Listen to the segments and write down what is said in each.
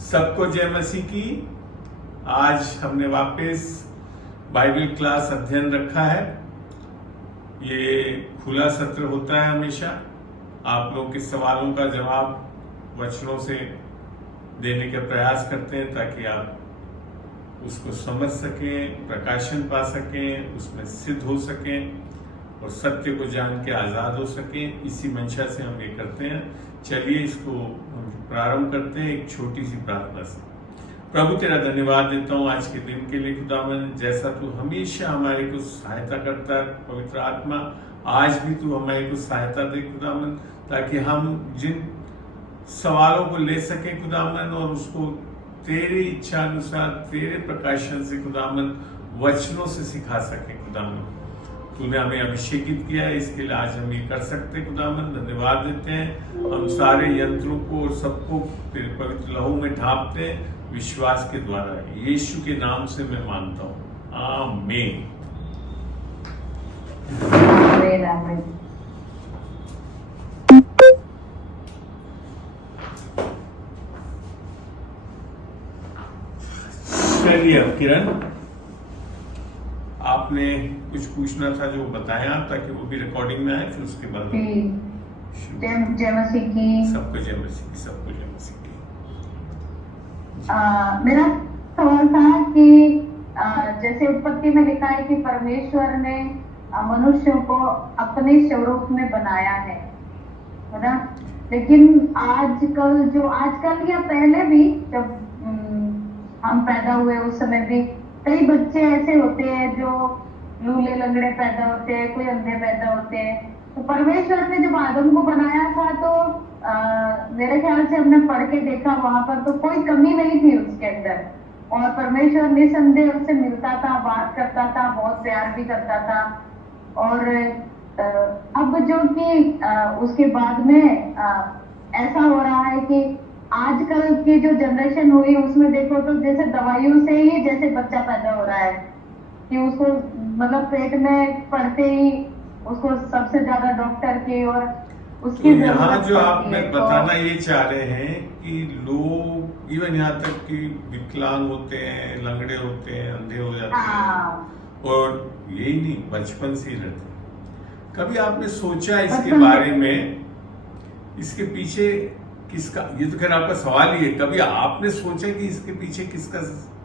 सबको जय मसीह की। आज हमने वापस बाइबल क्लास अध्ययन रखा है। ये खुला सत्र होता है, हमेशा आप लोगों के सवालों का जवाब वचनों से देने का प्रयास करते हैं ताकि आप उसको समझ सकें, प्रकाशन पा सकें, उसमें सिद्ध हो सकें और सत्य को जान के आजाद हो सकें। इसी मंशा से हम ये करते हैं। चलिए इसको हम प्रारंभ करते हैं एक छोटी सी प्रार्थना से। प्रभु तेरा धन्यवाद देता हूँ आज के दिन के लिए खुदावन, जैसा तू हमेशा हमारे को सहायता करता है पवित्र आत्मा, आज भी तू हमारे को सहायता दे खुदावन, ताकि हम जिन सवालों को ले सके खुदावन और उसको तेरी इच्छा अनुसार तेरे प्रकाशन से खुदावन वचनों से सिखा सके खुदावन। तूने हमें अभिषेकित किया है, इसके लिए आज हम ये कर सकते खुदावन। धन्यवाद देते हैं। हम सारे यंत्रों को और सबको तेरे पवित्र लहू में ढांपते हैं विश्वास के द्वारा। यीशु के नाम से मैं मानता हूँ, आमीन। चलिए अब किरण, आपने कुछ पूछना था जो बताया ताकि वो भी रिकॉर्डिंग में आए, फिर उसके बाद जय मसीह की। सबको जय मसीह की, सबको जय मसीह की। मेरा सवाल था कि जैसे उत्पत्ति में लिखा है कि परमेश्वर ने मनुष्यों को अपने स्वरूप में बनाया है ना, लेकिन आजकल या पहले भी जब हम पैदा हुए उस समय भी कई बच्चे ऐसे होते हैं जो लूले लंगड़े पैदा होते हैं, कोई अंधे पैदा होते हैं। तो परमेश्वर ने जब आदम को बनाया था तो मेरे ख्याल से हमने पढ़ के देखा, वहां पर तो कोई कमी नहीं थी उसके अंदर, और परमेश्वर निसंदेह उससे मिलता था, बात करता था, बहुत प्यार भी करता था। और अब जो कि उसके बाद में ऐसा हो रहा है कि आजकल की जो जनरेशन हुई उसमें देखो तो जैसे दवाइयों से ही जैसे बच्चा पैदा हो रहा है कि उसको मतलब पेट में पड़ते ही उसको सबसे ज्यादा डॉक्टर की और उसकी तो यहाँ जो आप बताना ये चाह रहे हैं कि लोग इवन यहाँ तक कि विकलांग होते हैं, लंगड़े होते हैं, अंधे हो जाते हैं, और यही नहीं बचपन से ही रहते हैं। कभी आपने सोचा इसके बारे में, इसके पीछे किसका, ये तो खैर आपका सवाल ही है, कभी आपने सोचा कि इसके पीछे किसका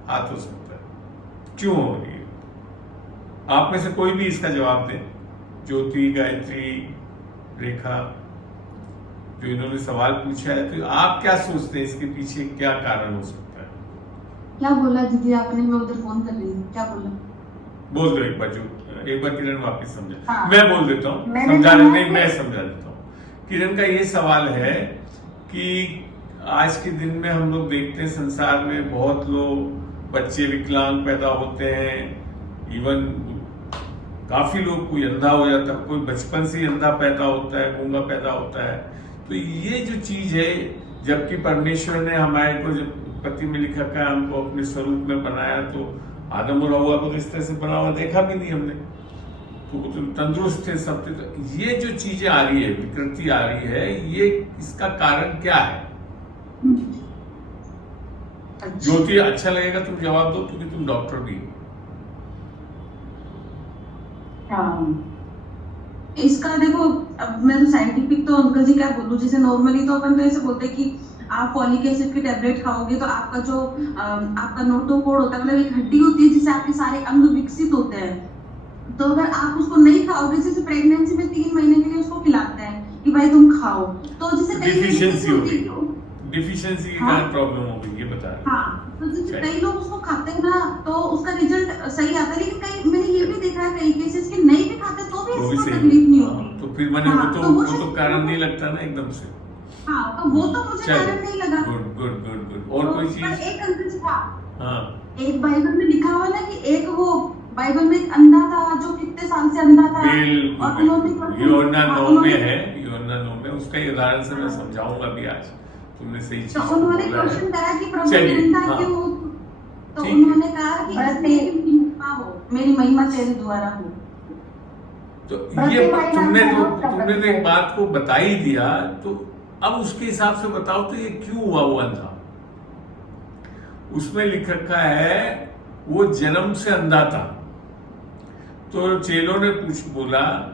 हाथ हो सकता है, क्यों हो रही है? आप में से कोई भी इसका जवाब दे। ज्योति, गायत्री, रेखा, जो इन्होंने सवाल पूछा है, तो आप क्या सोचते हैं इसके पीछे क्या कारण हो सकता है? क्या बोला दीदी आपने? मैं उधर फोन कर रही हूँ, क्या बोला? बोल दो एक बार, एक बार किरण वापस समझा। हाँ। मैं बोल देता हूँ, समझा नहीं, मैं समझा देता हूँ। किरण का ये सवाल है कि आज के दिन में हम लोग देखते हैं संसार में बहुत लोग बच्चे विकलांग पैदा होते हैं, इवन काफी लोग, कोई अंधा हो जाता है, कोई बचपन से ही अंधा पैदा होता है, गूंगा पैदा होता है। तो ये जो चीज है, जबकि परमेश्वर ने हमारे को, जब उत्पत्ति में लिखा है हमको अपने स्वरूप में बनाया, तो आदम और हव्वा को इस तरह से बना हुआ देखा भी नहीं हमने, तो वो तो तंदुरुस्त थे सब थे। तो ये जो चीजें आ रही है, विकृति आ रही है, ये इसका कारण क्या है? ज्योति, अच्छा लगेगा तुम जवाब दो क्योंकि तुम डॉक्टर भी हो। इसका देखो, अब मैं तो साइंटिफिक तो अंकल जी क्या बोलूं, जैसे नॉर्मली तो अपन तो ऐसे बोलते हैं कि आप फॉलिक एसिड की टेबलेट खाओगे तो आपका जो आपका नोटोकोड होता है, मतलब एक हड्डी होती है जिससे आपके सारे अंग विकसित होते हैं। तो अगर आप उसको नहीं खाओगे, जैसे प्रेगनेंसी में 3 महीने के लिए उसको खिलाते हैं कि भाई तुम खाओ, तो जैसे डिफिशिएंसी होगी, डिफिशिएंसी की क्या प्रॉब्लम होगी ये बता रहे। हाँ, तो जैसे कई लोग उसको खाते हैं ना तो उसका रिजल्ट सही आता है, लेकिन कई मैंने ये भी देखा है कई केसेस के नहीं भी खाते तो भी इसको तकलीफ नहीं होती। तो फिर मैंने वो तो कारण नहीं लगता ना एकदम से। हाँ, तो वो तो मुझे कारण नहीं लगा। Good good good good. और कोई चीज? एक अंकल था, हाँ, एक बाइबल में लिखा हुआ ना कि एक वो बाइबल में एक अंधा था जो कितने साल से अंधा था, और उन्होंने यूहन्ना 9 में है, यूहन्ना 9 में, उसका उदाहरण से मैं समझाऊंगा भी आज। तुमने सही चीज तो उन्होंने क्वेश्चन करा कि प्रभु हाँ, क्यों, तो उन्होंने कहा कि मेरी महिमा तेरे द्वारा हो। तो ये तुमने तो एक बात को बता ही दिया, तो अब उसके हिसाब से बताओ तो ये क्यों हुआ वो अंधा? उसमें लिख रखा है वो जन्म से अंधा था। तो चेलों ने बोला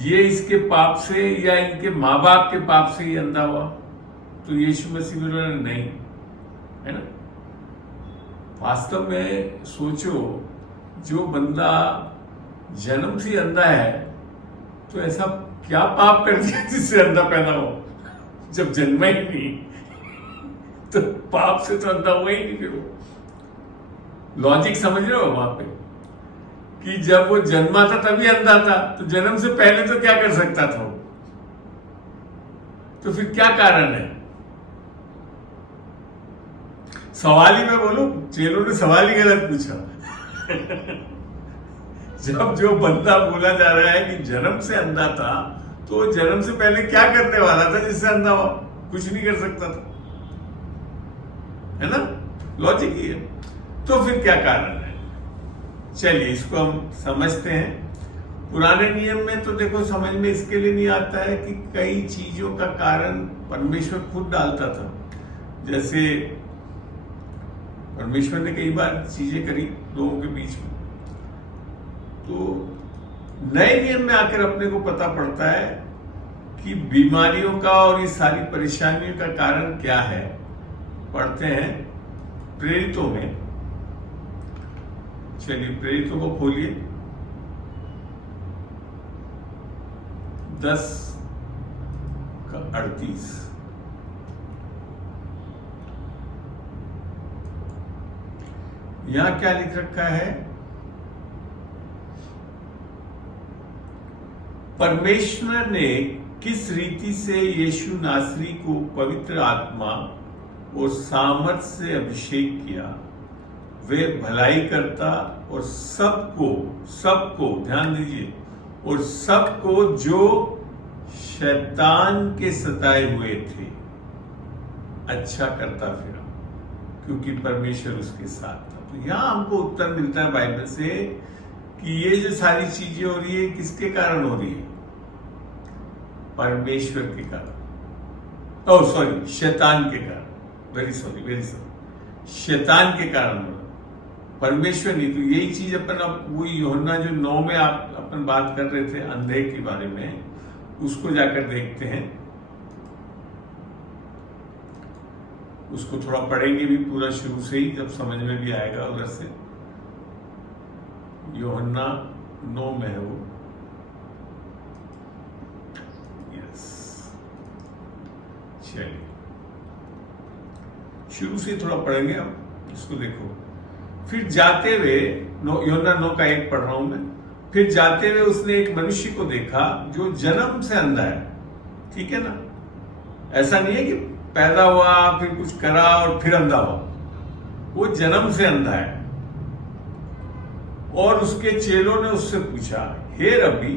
ये इसके पाप से या इनके माँ बाप के पाप से ही अंधा हुआ? तो यीशु मसीह बोला नहीं, है ना। वास्तव में सोचो, जो बंदा जन्म से अंधा है तो ऐसा क्या पाप कर दिया जिससे अंधा पैदा हो? जब जन्मा ही नहीं तो पाप से तो अंधा हुआ ही नहीं। फिर वो लॉजिक समझ रहे हो वहां पे कि जब वो जन्मा था तभी अंधा था, तो जन्म से पहले तो क्या कर सकता था वो? तो फिर क्या कारण है? सवाल ही मैं बोलूं, चेलों ने सवाल ही गलत पूछा। जब जो बंदा बोला जा रहा है कि जन्म से अंधा था, तो जन्म से पहले क्या करने वाला था जिससे अंधा हुआ? कुछ नहीं कर सकता था, है ना। लॉजिक ही है। तो फिर क्या कारण है? चलिए इसको हम समझते हैं। पुराने नियम में तो देखो समझ में इसके लिए नहीं आता है कि कई चीजों का कारण परमेश्वर खुद डालता था। जैसे परमेश्वर ने कई बार चीजें करी लोगों के बीच में, तो नए नियम में आकर अपने को पता पड़ता है कि बीमारियों का और ये सारी परेशानियों का कारण क्या है। पढ़ते हैं प्रेरितों में। चलिए प्रेरितों को खोलिए 10:38। यहां क्या लिख रखा है? परमेश्वर ने किस रीति से यीशु नासरी को पवित्र आत्मा और सामर्थ से अभिषेक किया, वे भलाई करता और सबको ध्यान दीजिए, और सबको जो शैतान के सताए हुए थे अच्छा करता फिरा, क्योंकि परमेश्वर उसके साथ था। तो यहां हमको उत्तर मिलता है बाइबल से कि ये जो सारी चीजें हो रही है किसके कारण हो रही है? परमेश्वर के कारण। ओह सॉरी, शैतान के कारण। वेरी सॉरी, शैतान के कारण हो रहा, परमेश्वर नहीं। तो यही चीज अपन अब वो यूहन्ना जो 9 में आप अपन बात कर रहे थे अंधे के बारे में, उसको जाकर देखते हैं। उसको थोड़ा पढ़ेंगे भी पूरा शुरू से ही, जब समझ में भी आएगा उधर से। यूहन्ना 9 में है वो। यस, चलिए शुरू से थोड़ा पढ़ेंगे हम, इसको देखो। फिर जाते हुए, यूहन्ना 9 का 1 पढ़ रहा हूं मैं। फिर जाते हुए उसने एक मनुष्य को देखा जो जन्म से अंधा है। ठीक है ना, ऐसा नहीं है कि पैदा हुआ फिर कुछ करा और फिर अंधा हुआ, वो जन्म से अंधा है। और उसके चेलों ने उससे पूछा, हे रब्बी,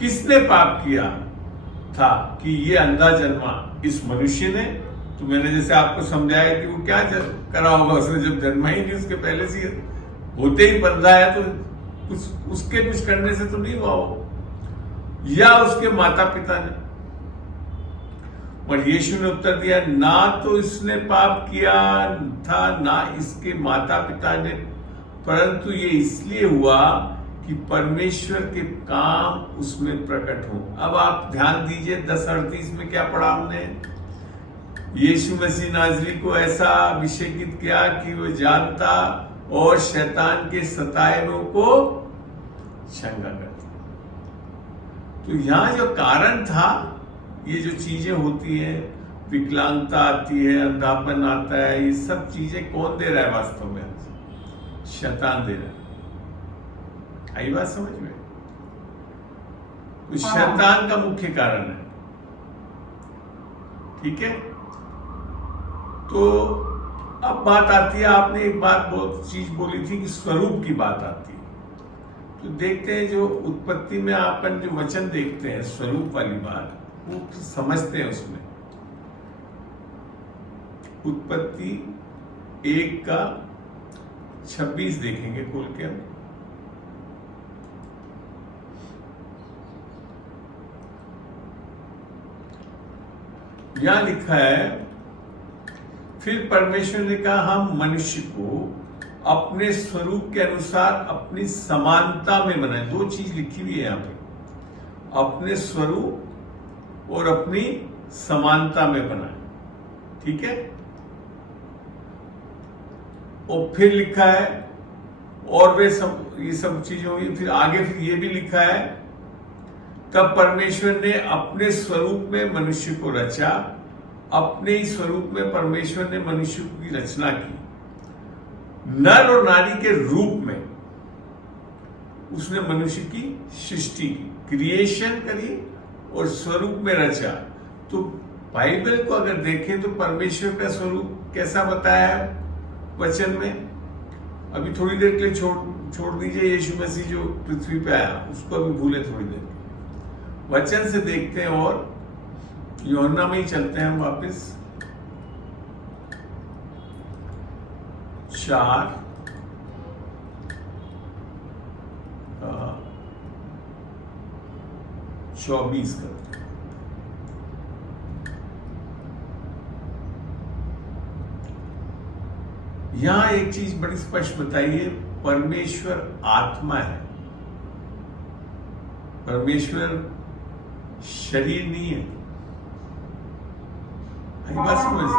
किसने पाप किया था कि ये अंधा जन्मा, इस मनुष्य ने? तो मैंने जैसे आपको समझाया कि वो क्या करा होगा उसने, जब जन्मा ही नहीं, उसके पहले से होते ही बंधा है, तो उसके कुछ करने से तो नहीं हुआ हो, या उसके माता पिता ने। और यीशु ने उत्तर दिया, ना तो इसने पाप किया था ना इसके माता पिता ने, परंतु ये इसलिए हुआ कि परमेश्वर के काम उसमें प्रकट हो। अब आप ध्यान दीजिए 10:38 में क्या पढ़ा हमने? यीशु मसीह नाजरी को ऐसा अभिषेकित किया कि वो जानता और शैतान के सताए हुओं को चंगा करता। तो यहां जो कारण था, ये जो चीजें होती है, विकलांगता आती है, अंधापन आता है, ये सब चीजें कौन दे रहा है वास्तव में? शैतान दे रहा है। आई बात समझ में? तो शैतान का मुख्य कारण है। ठीक है, तो अब बात आती है, आपने एक बात बहुत चीज बोली थी कि स्वरूप की बात आती है। तो देखते हैं जो उत्पत्ति में अपन जो वचन देखते हैं, स्वरूप वाली बात, वो समझते हैं उसमें। उत्पत्ति 1:26 देखेंगे खोल के हम। यहां लिखा है, फिर परमेश्वर ने कहा हम मनुष्य को अपने स्वरूप के अनुसार अपनी समानता में बनाए। दो चीज लिखी हुई है यहां पे, अपने स्वरूप और अपनी समानता में बनाए, ठीक है। और फिर लिखा है और वे सब ये सब चीजें हुई। फिर आगे फिर ये भी लिखा है तब परमेश्वर ने अपने स्वरूप में मनुष्य को रचा, अपने ही स्वरूप में परमेश्वर ने मनुष्य की रचना की, नर और नारी के रूप में उसने मनुष्य की सृष्टि की, क्रिएशन करी और स्वरूप में रचा। तो बाइबल को अगर देखें तो परमेश्वर का स्वरूप कैसा बताया है वचन में। अभी थोड़ी देर के लिए छोड़ दीजिए यीशु मसीह जो पृथ्वी पे आया उसको अभी भूले थोड़ी देर, वचन से देखते हैं और यूहन्ना में ही चलते हैं हम वापस 4:24 करते हैं। यहां एक चीज बड़ी स्पष्ट बताइए, परमेश्वर आत्मा है, परमेश्वर शरीर नहीं है। बात समझ,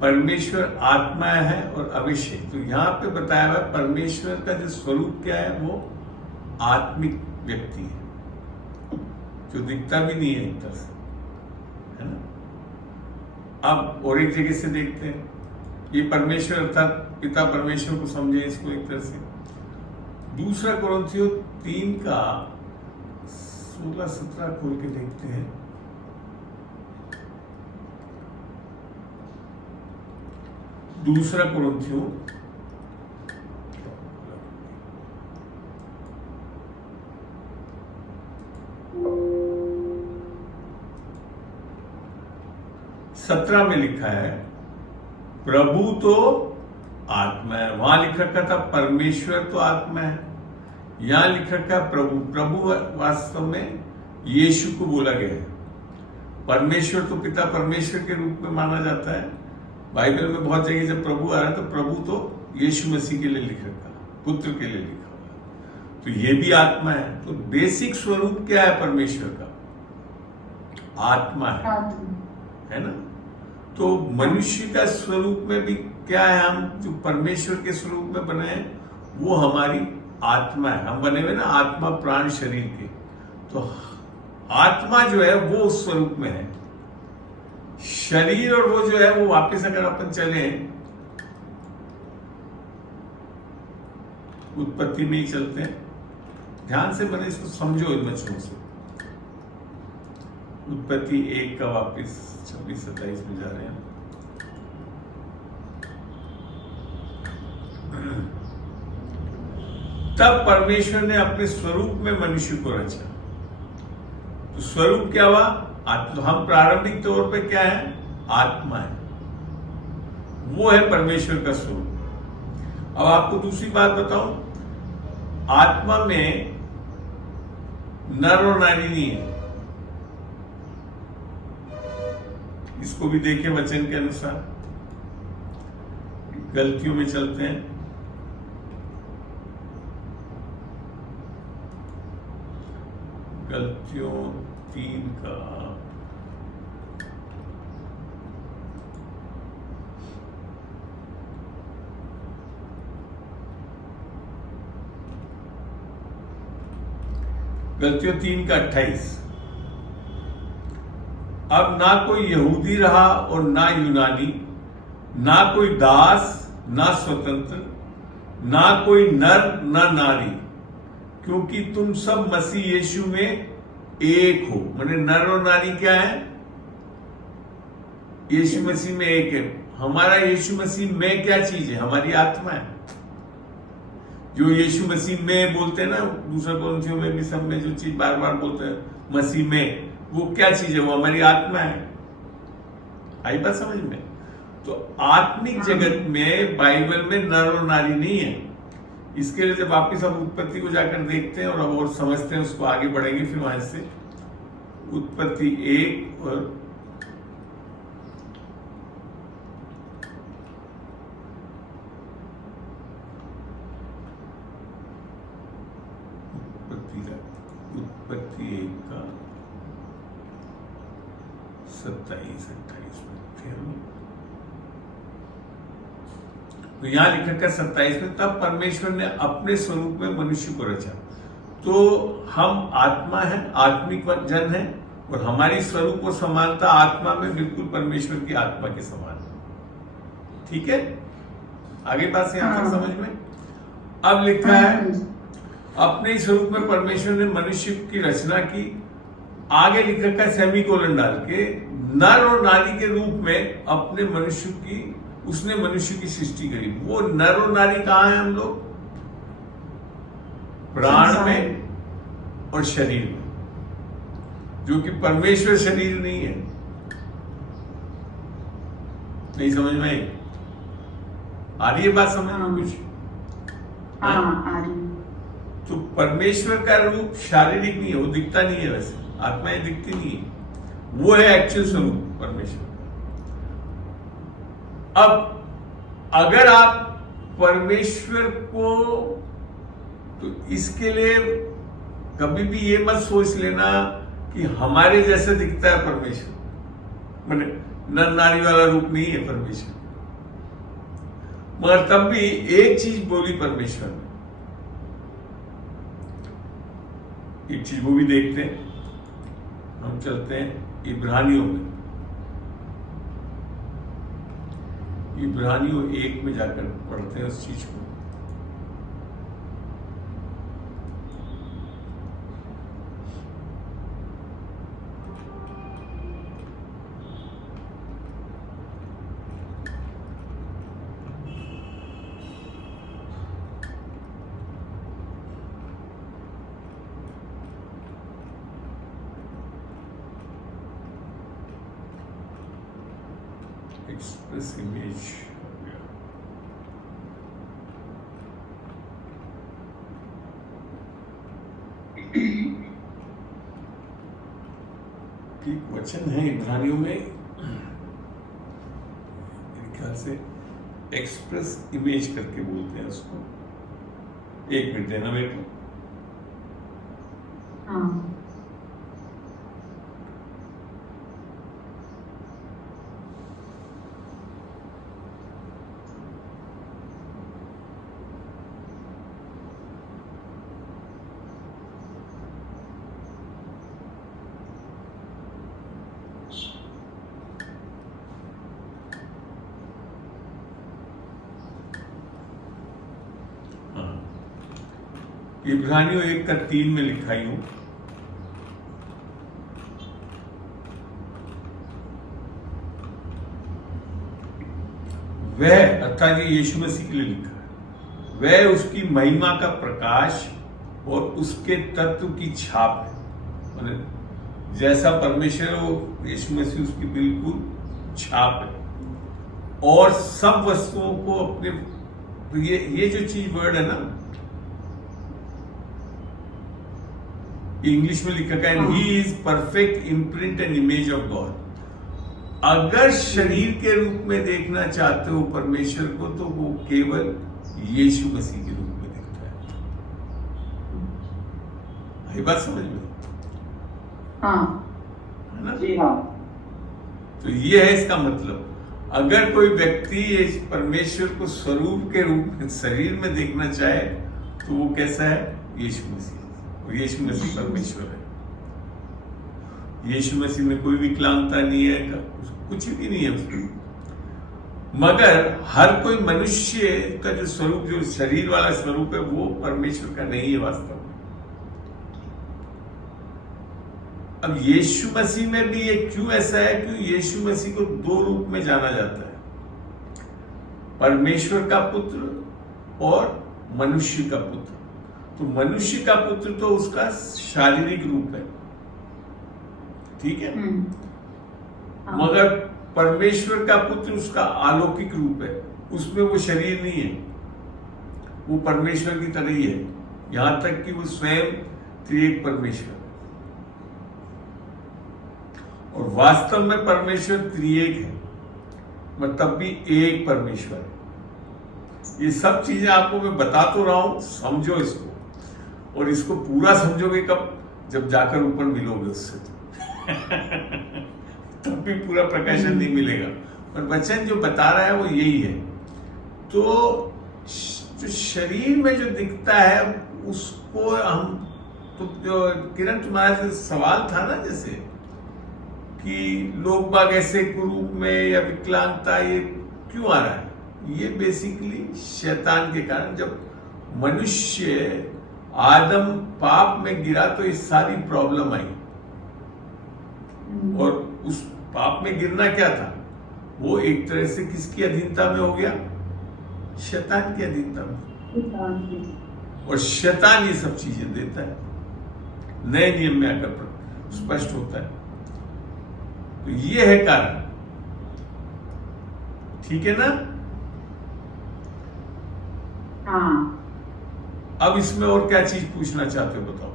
परमेश्वर आत्मा है और अभिषेक। तो यहां पे बताया हुआ परमेश्वर का जो स्वरूप क्या है वो आत्मिक व्यक्ति है जो दिखता भी नहीं है एक तरह से, है ना। अब और एक जगह से देखते हैं, ये परमेश्वर अर्थात पिता परमेश्वर को समझे इसको एक तरह से। दूसरा कोरिन्थियों 3 का 16-17 खोल के देखते हैं। दूसरा कोरिन्थियों 17 में लिखा है प्रभु तो आत्मा है। वहां लिख रखा था परमेश्वर तो आत्मा है, यहां लिख रखा प्रभु। प्रभु वास्तव में यीशु को बोला गया है। परमेश्वर तो पिता परमेश्वर के रूप में माना जाता है। बाइबल में बहुत जगह जब प्रभु आ रहा है तो प्रभु तो यीशु मसीह के लिए लिख रखा, पुत्र के लिए लिखा हुआ, तो ये भी आत्मा है। तो बेसिक स्वरूप क्या है परमेश्वर का? आत्मा है ना। तो मनुष्य का स्वरूप में भी क्या है, हम जो परमेश्वर के स्वरूप में बने हैं वो हमारी आत्मा है। हम बने हुए ना आत्मा प्राण शरीर के, तो आत्मा जो है वो उस स्वरूप में है। शरीर और वो जो है वो वापस अगर अपन चले उत्पत्ति में ही चलते हैं, ध्यान से मैंने इसको समझो इन बच्चों से। उत्पत्ति 1 का वापस 26-27 में जा रहे हैं। तब परमेश्वर ने अपने स्वरूप में मनुष्य को रचा। तो स्वरूप क्या हुआ? तो हम प्रारंभिक तौर पे क्या है? आत्मा है, वो है परमेश्वर का स्वरूप। अब आपको दूसरी बात बताऊं, आत्मा में नर और नारी नहीं है। इसको भी देखें वचन के अनुसार। गलतियों में चलते हैं। गलतियों 3 का 28। अब ना कोई यहूदी रहा और ना यूनानी, ना कोई दास ना स्वतंत्र, ना कोई नर ना नारी, क्योंकि तुम सब मसीह यीशु में एक हो। माने नर और नारी क्या है? यीशु मसीह में एक है। हमारा यीशु मसीह में क्या चीज है? हमारी आत्मा है। जो यीशु मसीह में बोलते हैं ना, दूसरा कोरिन्थियों में भी सब में जो चीज बार बार बोलते हैं मसीह में, वो क्या चीज है? वो हमारी आत्मा है। आई बात समझ में? तो आत्मिक जगत में बाइबल में नर और नारी नहीं है। इसके लिए जब वापिस हम उत्पत्ति को जाकर देखते हैं और अब और समझते हैं, उसको आगे बढ़ेंगे फिर वहां से। उत्पत्ति 1 और 27-28 में थे हम। तो यहां लिखा था 27 में, तब परमेश्वर ने अपने स्वरूप में मनुष्य को रचा। तो हम आत्मा है, आत्मिक जन है, और हमारी स्वरूप और समानता आत्मा में बिल्कुल परमेश्वर की आत्मा के समान है। ठीक है, आगे बात से यहां तक समझ में। अब लिखा है अपने ही स्वरूप में परमेश्वर ने मनुष्य की रचना की। आगे लिखा है सेमीकोलन डाल के, नर और नारी के रूप में अपने मनुष्य की उसने मनुष्य की सृष्टि करी। वो नर और नारी कहाँ है हम लोग? प्राण में और शरीर में, जो कि परमेश्वर शरीर नहीं है। नहीं समझ में आई? आ रही है बात समझ में कुछ? आ रही। तो परमेश्वर का रूप शारीरिक नहीं है, वो दिखता नहीं है, वैसे आत्माएं दिखती नहीं है, वो है एक्चुअल स्वरूप परमेश्वर। अब अगर आप परमेश्वर को, तो इसके लिए कभी भी ये मत सोच लेना कि हमारे जैसे दिखता है परमेश्वर, माने नर नारी वाला रूप नहीं है परमेश्वर। मगर तब भी एक चीज बोली परमेश्वर ने, एक चीज वो भी देखते हैं। हम चलते हैं इब्रानियों में, इब्रानियों 1 में जाकर पढ़ते हैं उस चीज को। एक्सप्रेस इमेज हो गया। ठीक वचन है इब्रानियों में, मेरे ख्याल से एक्सप्रेस इमेज करके बोलते हैं उसको। 1 मिनट देना मेरे को। इब्रानियों 1:3 में लिखा ही हूं, वह अर्थात ये यीशु मसीह के लिए लिखा है, वह उसकी महिमा का प्रकाश और उसके तत्व की छाप है। जैसा परमेश्वर हो, यीशु मसीह उसकी बिल्कुल छाप है। और सब वस्तुओं को अपने, तो ये जो चीज वर्ड है ना, इंग्लिश में लिखा है he is perfect imprint and image of God. अगर शरीर के रूप में देखना चाहते हो परमेश्वर को, तो वो केवल यीशु मसीह के रूप में दिखता है। ये बात समझ में? है ना? जी हाँ। तो ये है इसका मतलब। अगर कोई व्यक्ति परमेश्वर को स्वरूप के रूप में शरीर में देखना चाहे, तो वो कैसा है? यीशु मसीह। यीशु मसीह परमेश्वर है। यीशु मसीह में कोई विकलांगता नहीं है, कुछ भी नहीं है उसमें। मगर हर कोई मनुष्य का जो स्वरूप, जो शरीर वाला स्वरूप है, वो परमेश्वर का नहीं है वास्तव में। अब यीशु मसीह में भी ये क्यों ऐसा है? क्योंकि यीशु मसीह को 2 रूप में जाना जाता है, परमेश्वर का पुत्र और मनुष्य का पुत्र। तो मनुष्य का पुत्र तो उसका शारीरिक रूप है, ठीक है, मगर परमेश्वर का पुत्र उसका अलौकिक रूप है। उसमें वो शरीर नहीं है, वो परमेश्वर की तरह ही है, यहां तक कि वो स्वयं त्रिएक परमेश्वर है। और वास्तव में परमेश्वर त्रिएक है, मतलब तब भी एक परमेश्वर है। ये सब चीजें आपको मैं बता तो रहा हूं, समझो इसको। और इसको पूरा समझोगे कब? जब जाकर ऊपर मिलोगे उससे। तब भी पूरा प्रकाशन नहीं मिलेगा, पर वचन जो बता रहा है वो यही है। तो जो शरीर में जो दिखता है उसको हम, तो जो किरण तुम्हारा जो सवाल था ना, जैसे कि लोग बाग ऐसे कुरूप में या विकलांगता ये क्यों आ रहा है, ये बेसिकली शैतान के कारण। जब मनुष्य आदम पाप में गिरा तो ये सारी प्रॉब्लम आई, और उस पाप में गिरना क्या था, वो एक तरह से किसकी अधीनता में हो गया, शैतान की अधीनता में। और शैतान ये सब चीजें देता है, नए नियम में आकर स्पष्ट होता है। तो ये है कारण, ठीक है ना। हाँ। अब इसमें और क्या चीज पूछना चाहते हो बताओ।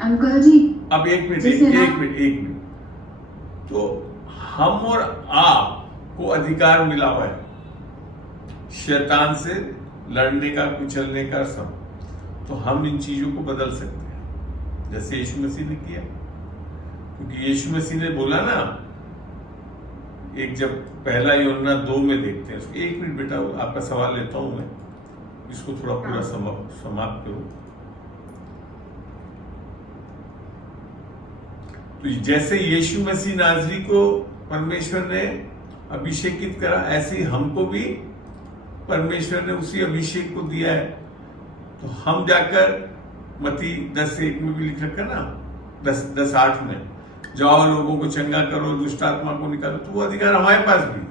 अंकल जी अब एक मिनट, जैसे ना- एक मिनट। तो हम और आप को अधिकार मिला हुआ है शैतान से लड़ने का, कुचलने का, सब। तो हम इन चीजों को बदल सकते हैं, जैसे यीशु मसीह ने किया। क्योंकि यीशु मसीह ने बोला ना, एक जब पहला यूहन्ना 2 में देखते हैं, एक मिनट बेटा आपका सवाल लेता हूं मैं, इसको थोड़ा पूरा समाप्त करूं। तो जैसे यीशु मसीह नाज़री को परमेश्वर ने अभिषेकित करा, ऐसे ही हमको भी परमेश्वर ने उसी अभिषेक को दिया है। तो हम जाकर मत्ती 10:1 में भी लिख रखा ना, 10:8 में, जाओ लोगों को चंगा करो, दुष्ट आत्मा को निकालो, तो वो अधिकार हमारे पास भी,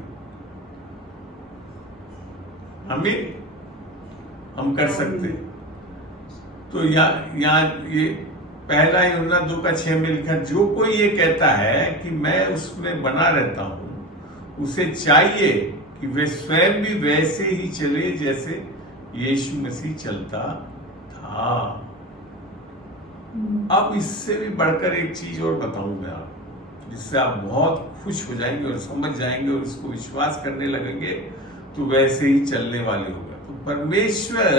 हम कर सकते। तो यहाँ ये पहला यूहन्ना 2:6 में लिखा, जो कोई ये कहता है कि मैं उसमें बना रहता हूं, उसे चाहिए कि वे स्वयं भी वैसे ही चले जैसे यीशु मसीह चलता था। अब इससे भी बढ़कर एक चीज और बताऊंगा, जिससे आप बहुत खुश हो जाएंगे और समझ जाएंगे और इसको विश्वास करने लगेंगे, तो वैसे ही चलने वाले होगा। तो परमेश्वर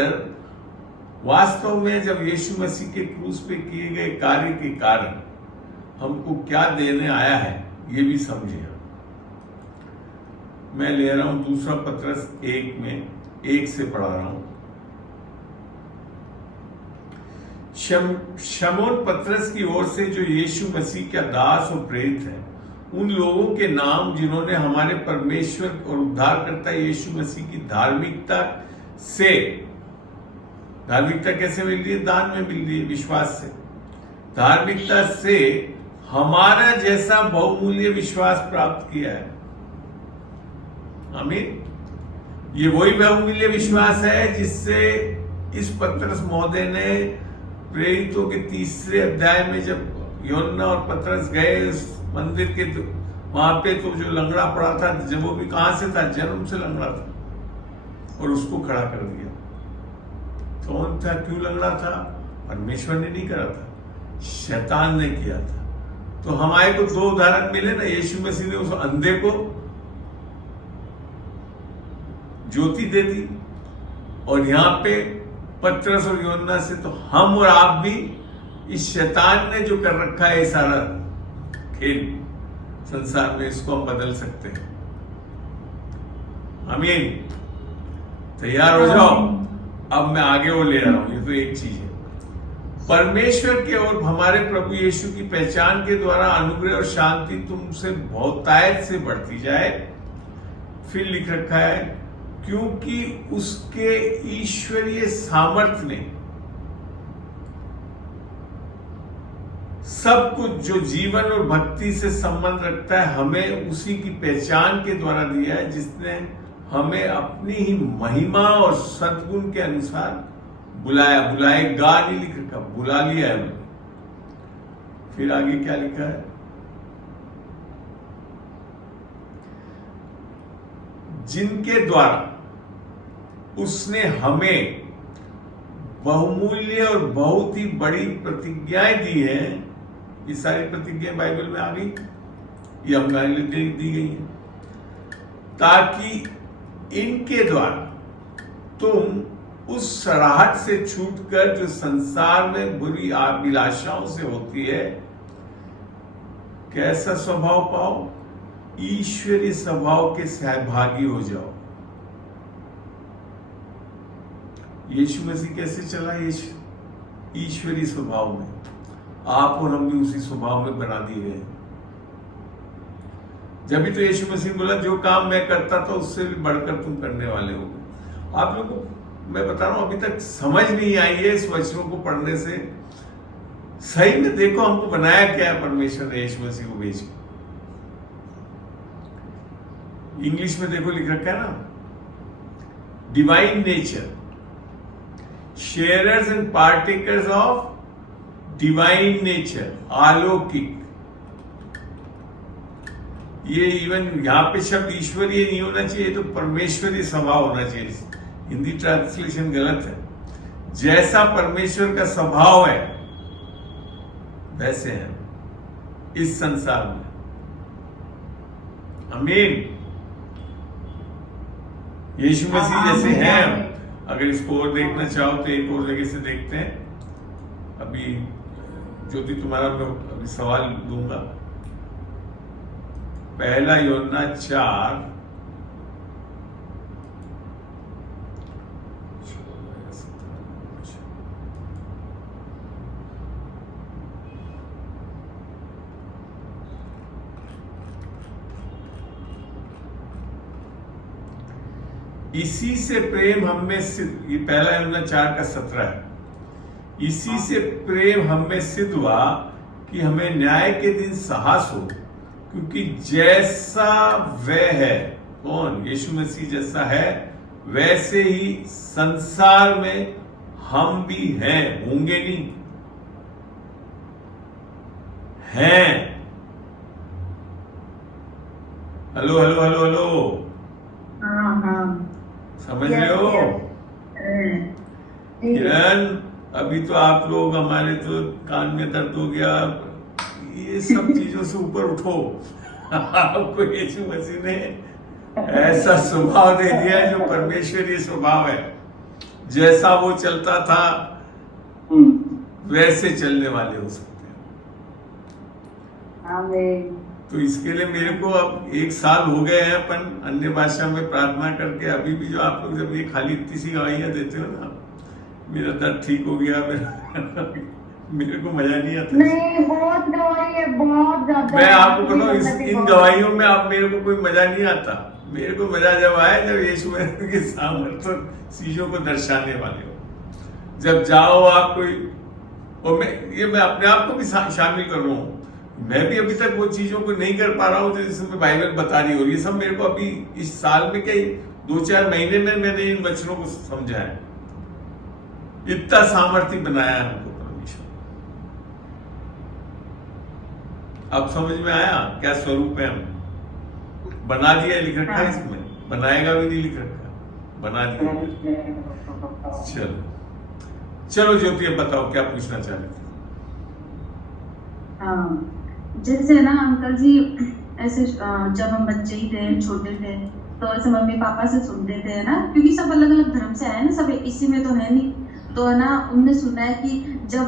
वास्तव में जब यीशु मसीह के क्रूस पे किए गए कार्य के कारण हमको क्या देने आया है, ये भी समझे। मैं ले रहा हूं 2 पत्रस 1 में 1 से पढ़ा रहा हूं। शमौन पत्रस की ओर से, जो यीशु मसीह का दास और प्रेरित है, उन लोगों के नाम जिन्होंने हमारे परमेश्वर और उद्धारकर्ता यीशु मसीह की धार्मिकता कैसे मिल रही है, दान में मिल रही है, विश्वास से, धार्मिकता से हमारा जैसा बहुमूल्य विश्वास प्राप्त किया है। आमीन। ये वही बहुमूल्य विश्वास है जिससे इस पत्रस महोदय ने प्रेरितों के 3 अध्याय में, जब यूहन्ना और पत्रस गए उस मंदिर के, वहां पे तो जो लंगड़ा पड़ा था, जब वो भी कहां से था, जन्म से लंगड़ा था, और उसको खड़ा कर दिया। कौन था, क्यों लंगड़ा था? परमेश्वर ने नहीं करा था, शैतान ने किया था। तो हमारे को 2 उदाहरण मिले ना, यीशु मसीह ने उस अंधे को ज्योति दे दी, और यहां पे पत्रस और यूहन्ना से तो हम और आप भी इस शैतान ने जो कर रखा है, सारा खेल संसार में, इसको हम बदल सकते हैं। आमीन। तैयार हो जाओ। अब मैं आगे वो ले रहा हूं, ये तो एक चीज है। परमेश्वर के और हमारे प्रभु यीशु की पहचान के द्वारा अनुग्रह और शांति तुमसे बहुतायत से बढ़ती जाए। फिर लिख रखा है, क्योंकि उसके ईश्वरीय सामर्थ्य ने सब कुछ जो जीवन और भक्ति से संबंध रखता है, हमें उसी की पहचान के द्वारा दिया है, जिसने हमें अपनी ही महिमा और सद्गुण के अनुसार बुलाया। बुलाएगा नहीं लिख रखा, बुला लिया है मैंने। फिर आगे क्या लिखा है, जिनके द्वारा उसने हमें बहुमूल्य और बहुत ही बड़ी प्रतिज्ञाएं दी है। ये सारी प्रतिज्ञाएं बाइबल में आ गई, ये हमको दी गई है, ताकि इनके द्वारा तुम उस सराहट से छूटकर जो संसार में बुरी अभिलाषाओं से होती है, कैसा स्वभाव पाओ? ईश्वरीय स्वभाव के सहभागी हो जाओ। यीशु मसीह कैसे चला? ईश्वरीय स्वभाव में। आप और हम भी उसी स्वभाव में बना दिए गए। जब भी तो यीशु मसीह बोला जो काम मैं करता था उससे भी बढ़कर तुम करने वाले हो। आप लोगों को मैं बता रहा हूं, अभी तक समझ नहीं आई है इस वचनों को पढ़ने से। सही में देखो हमको बनाया क्या है परमेश्वर ने यीशु मसीह को भेज के। इंग्लिश में देखो लिख रखा है ना, divine nature, sharers and partakers of divine nature, अलौकिक। ये इवन यहां पे शब्द ईश्वरीय नहीं होना चाहिए, तो परमेश्वरीय स्वभाव होना चाहिए। हिंदी ट्रांसलेशन गलत है। जैसा परमेश्वर का स्वभाव है वैसे हैं इस संसार में। आमीन। यीशु मसीह जैसे हैं। अगर इसको और देखना चाहो तो एक और जगह से देखते हैं। अभी ज्योति तुम्हारा मैं अभी सवाल दूंगा। पहला यूहन्ना 4 इसी से प्रेम हम में सिद्ध, ये पहला यूहन्ना 4 का 17 है। इसी से प्रेम हम में सिद्ध हुआ कि हमें न्याय के दिन साहस हो, क्योंकि जैसा वह है, कौन? यीशु मसीह जैसा है वैसे ही संसार में हम भी हैं। होंगे नहीं, हैं। हेलो हेलो हेलो हेलो, समझ रहे हो? किरण, अभी तो आप लोग हमारे तो कान में दर्द हो गया। ये सब चीजों से ऊपर उठो। आपको यीशु मसीह ने ऐसा स्वभाव दे दिया है जो परमेश्वरीय स्वभाव है। जैसा वो चलता था वैसे चलने वाले हो सकते हैं। आमीन। तो इसके लिए मेरे को अब 1 साल हो गए हैं अपन अन्य भाषा में प्रार्थना करके। अभी भी जो आप लोग जब ये खाली इतनी सी गवाहियां देते हो ना, मेरा दर्द ठीक हो गया। मेरे को मजा नहीं आता। नहीं, बहुत गवाही है, बहुत ज्यादा। मैं आपको बताऊं, इन गवाहियों में अब मेरे को कोई मजा नहीं आता। मेरे को मजा जब आया जब यीशु मसीह के सामर्थ्य चीजों को दर्शाने वाले हो। जब जाओ आप कोई, और मैं अपने आप को भी शामिल कर रहा हूँ। मैं भी अभी तक वो चीजों को नहीं कर पा रहा हूँ जिसमें बाइबल बता रही हो। ये सब मेरे को अभी इस साल में कई 2-4 महीने में मैंने इन वचनों को समझा है। इतना सामर्थ्य बनाया है हमको परमेश्वर। अब समझ में आया क्या स्वरूप है? हम बना दिया, लिख रखा है इसमें, बनाएगा भी नहीं लिख रखा, बना दिया। चलो ज्योति, अब बताओ क्या पूछना चाहते थे? हाँ, जैसे ना अंकल जी, ऐसे जब हम बच्चे ही थे, छोटे थे, तो ऐसे मम्मी पापा से सुनते थे ना, क्योंकि सब अलग अलग धर्म से आए ना, सब इसी में तो है नहीं। तो है ना, उनने सुना है कि जब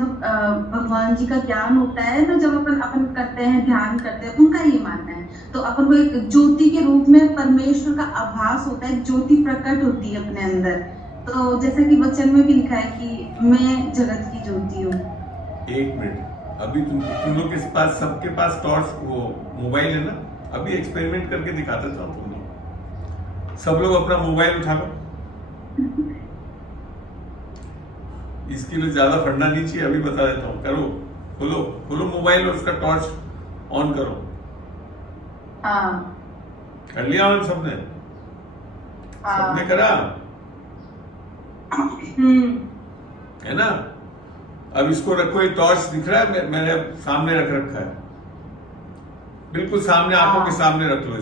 भगवान जी का ज्ञान होता है ना, जब अपन करते हैं, ध्यान करते हैं, उनका ये मानना है, तो अपन को एक ज्योति के रूप में परमेश्वर का आभास होता है, ज्योति प्रकट होती है अपने अंदर। तो जैसा कि वचन में भी लिखा है कि मैं जगत की ज्योति हूँ। 1 मिनट, अभी तुम लोग के पास, सबके पास टॉर्च, वो मोबाइल है ना? अभी एक्सपेरिमेंट करके दिखा देता हूँ तुम लोग। सब लोग अपना मोबाइल उठा लो। इसके लिए ज्यादा फंडा नहीं चाहिए, अभी बता देता हूँ। करो, खोलो मोबाइल और उसका टॉर्च ऑन करो। कर लिया ऑन सबने? सबने करा है ना? अब इसको रखो, ये टॉर्च दिख रहा है, मैंने सामने रख रखा है, बिल्कुल सामने, आंखों के सामने रख लो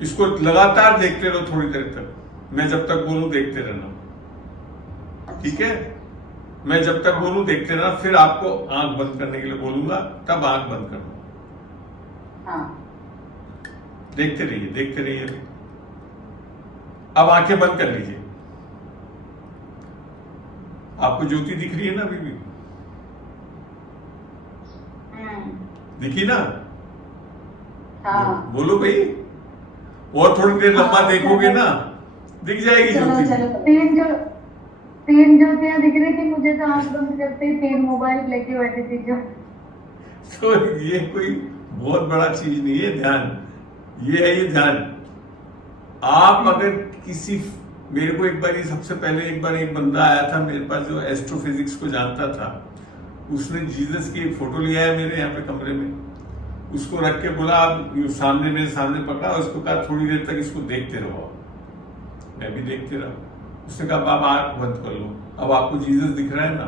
इसको लगातार देखते रहो थोड़ी देर तक। मैं जब तक बोलूं देखते रहना, ठीक है? मैं जब तक बोलूं देखते रहना, फिर आपको आंख बंद करने के लिए बोलूंगा, तब आंख बंद करना। देखते रहिए। अब आंखें बंद कर लीजिए। आपको ज्योति दिख रही है ना अभी भी? दिखी ना? हाँ बोलो भाई, और थोड़ी देर लंबा देखोगे ना, दिख जाएगी चलो ज्योति। चलो तीन ज्योतियां दिख रही थी मुझे, तो आंख बंद करते ही 3 मोबाइल लेके बैठी थी जो। तो ये कोई बहुत बड़ा चीज नहीं है ध्यान, ये है ये ध्यान। आप अगर किसी, मेरे को एक बार, ये सबसे पहले एक बार एक बंदा आया था मेरे पास जो एस्ट्रोफिजिक्स को जानता था, उसने जीसस की एक फोटो लिया है मेरे यहाँ पे कमरे में, उसको रख के बोला आप सामने, मेरे सामने पकड़ा, उसको कहा थोड़ी देर तक इसको देखते रहो। मैं भी देखते रहा। उसने कहा बाबा आंख बंद कर लो, अब आपको जीसस दिख रहा है ना?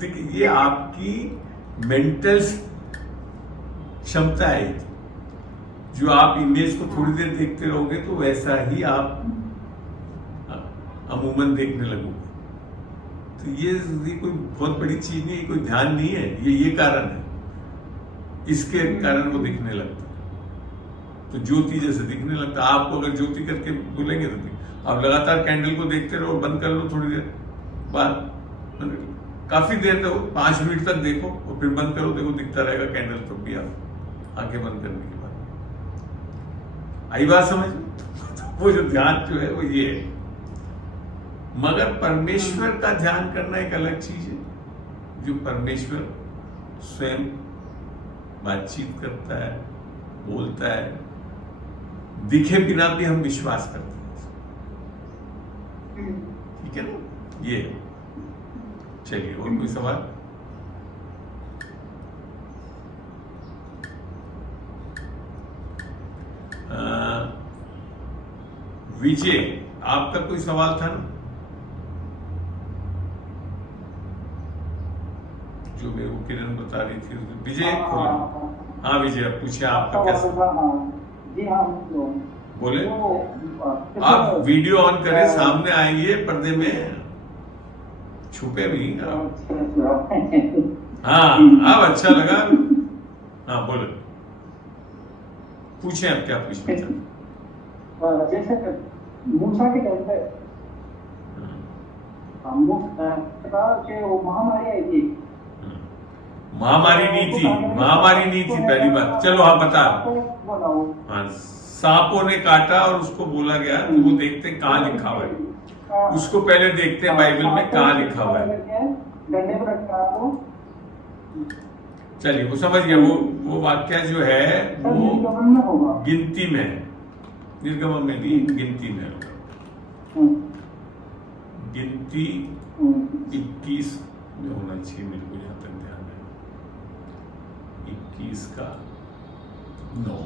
देखिए ये आपकी मेंटल क्षमता है, जो आप इमेज को थोड़ी देर देखते रहोगे तो वैसा ही आप अमूमन देखने लगोगे। तो ये कोई बहुत बड़ी चीज नहीं है, कोई ध्यान नहीं है, ये कारण है, इसके कारण वो दिखने लगता है। तो ज्योति जैसे दिखने लगता है। आपको अगर ज्योति करके बोलेंगे तो आप लगातार कैंडल को देखते रहो, बंद कर लो थोड़ी देर बाद, काफी देर तक 5 मिनट तक देखो और फिर बंद करो, देखो दिखता रहेगा कैंडल, तो भी आप आंखें बंद करने के बाद। आई बात समझ? वो जो ध्यान जो है वो ये है। मगर परमेश्वर का ध्यान करना एक अलग चीज है, जो परमेश्वर स्वयं बातचीत करता है, बोलता है, दिखे बिना भी हम विश्वास करते हैं। ठीक है ना? ये चलिए, और कोई सवाल? विजय, आपका कोई सवाल था ना, जो मेरे को किरण बता रही थी? विजय खोलो। हाँ विजय, पूछिए आपका क्या सवाल? जी हाँ, बोले। आप वीडियो ऑन करें, सामने आएंगे पर्दे में, छुपे नहीं आप। हाँ अब अच्छा लगा। हाँ बोलो, पूछे आप क्या पूछना चाहते? जैसे मूसा के टाइम पे वो महामारी आई थी। महामारी नहीं थी, महामारी नहीं थी पहली बात। चलो हाँ बता। हाँ, सांपों ने काटा और उसको बोला गया, तो वो देखते कहाँ लिखा हुआ है, उसको पहले देखते हैं बाइबल में कहाँ लिखा हुआ है। डंडे पर रखा वो। चलिए वो समझ गया। वो वाक्य जो है वो गिनती में है, निर्गमन में नहीं, गिनती में है। गिनती 21 में होना चाहिए, मेरे को यहाँ तक ध्यान है, 21 का 9।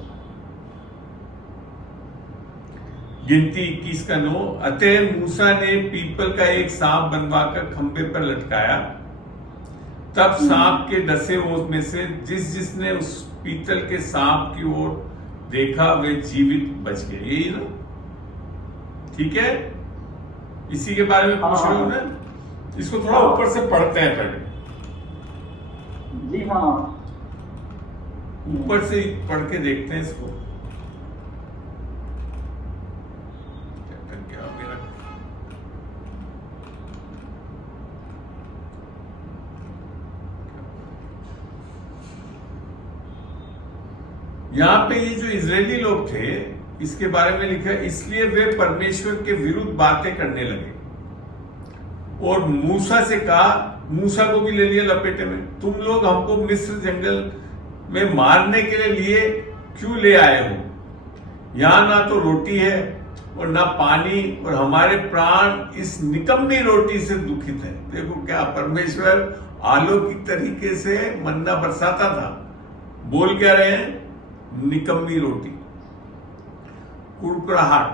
गिनती 21 का 9। अतः मूसा ने पीपल का एक सांप बनवाकर खंभे पर लटकाया, तब सांप के डसे में से जिसने उस पीतल के सांप की ओर देखा वे जीवित बच गए। यही ना? ठीक है, इसी के बारे में पूछ रहे हो ना? इसको थोड़ा ऊपर से पढ़ते हैं पहले। जी हाँ, ऊपर से पढ़ के देखते हैं इसको। क्या मेरा यहाँ पे ये जो इजरायली लोग थे, इसके बारे में लिखा है, इसलिए वे परमेश्वर के विरुद्ध बातें करने लगे और मूसा से कहा, मूसा को भी ले लिया लपेटे में, तुम लोग हमको मिस्र जंगल में मारने के लिए क्यों ले आए हो? यहाँ ना तो रोटी है और ना पानी, और हमारे प्राण इस निकम्मी रोटी से दुखित है। देखो क्या परमेश्वर अलौकिक तरीके से मन्ना बरसाता था। बोल क्या रहे हैं? निकम्मी रोटी, कुड़कुड़ाहट।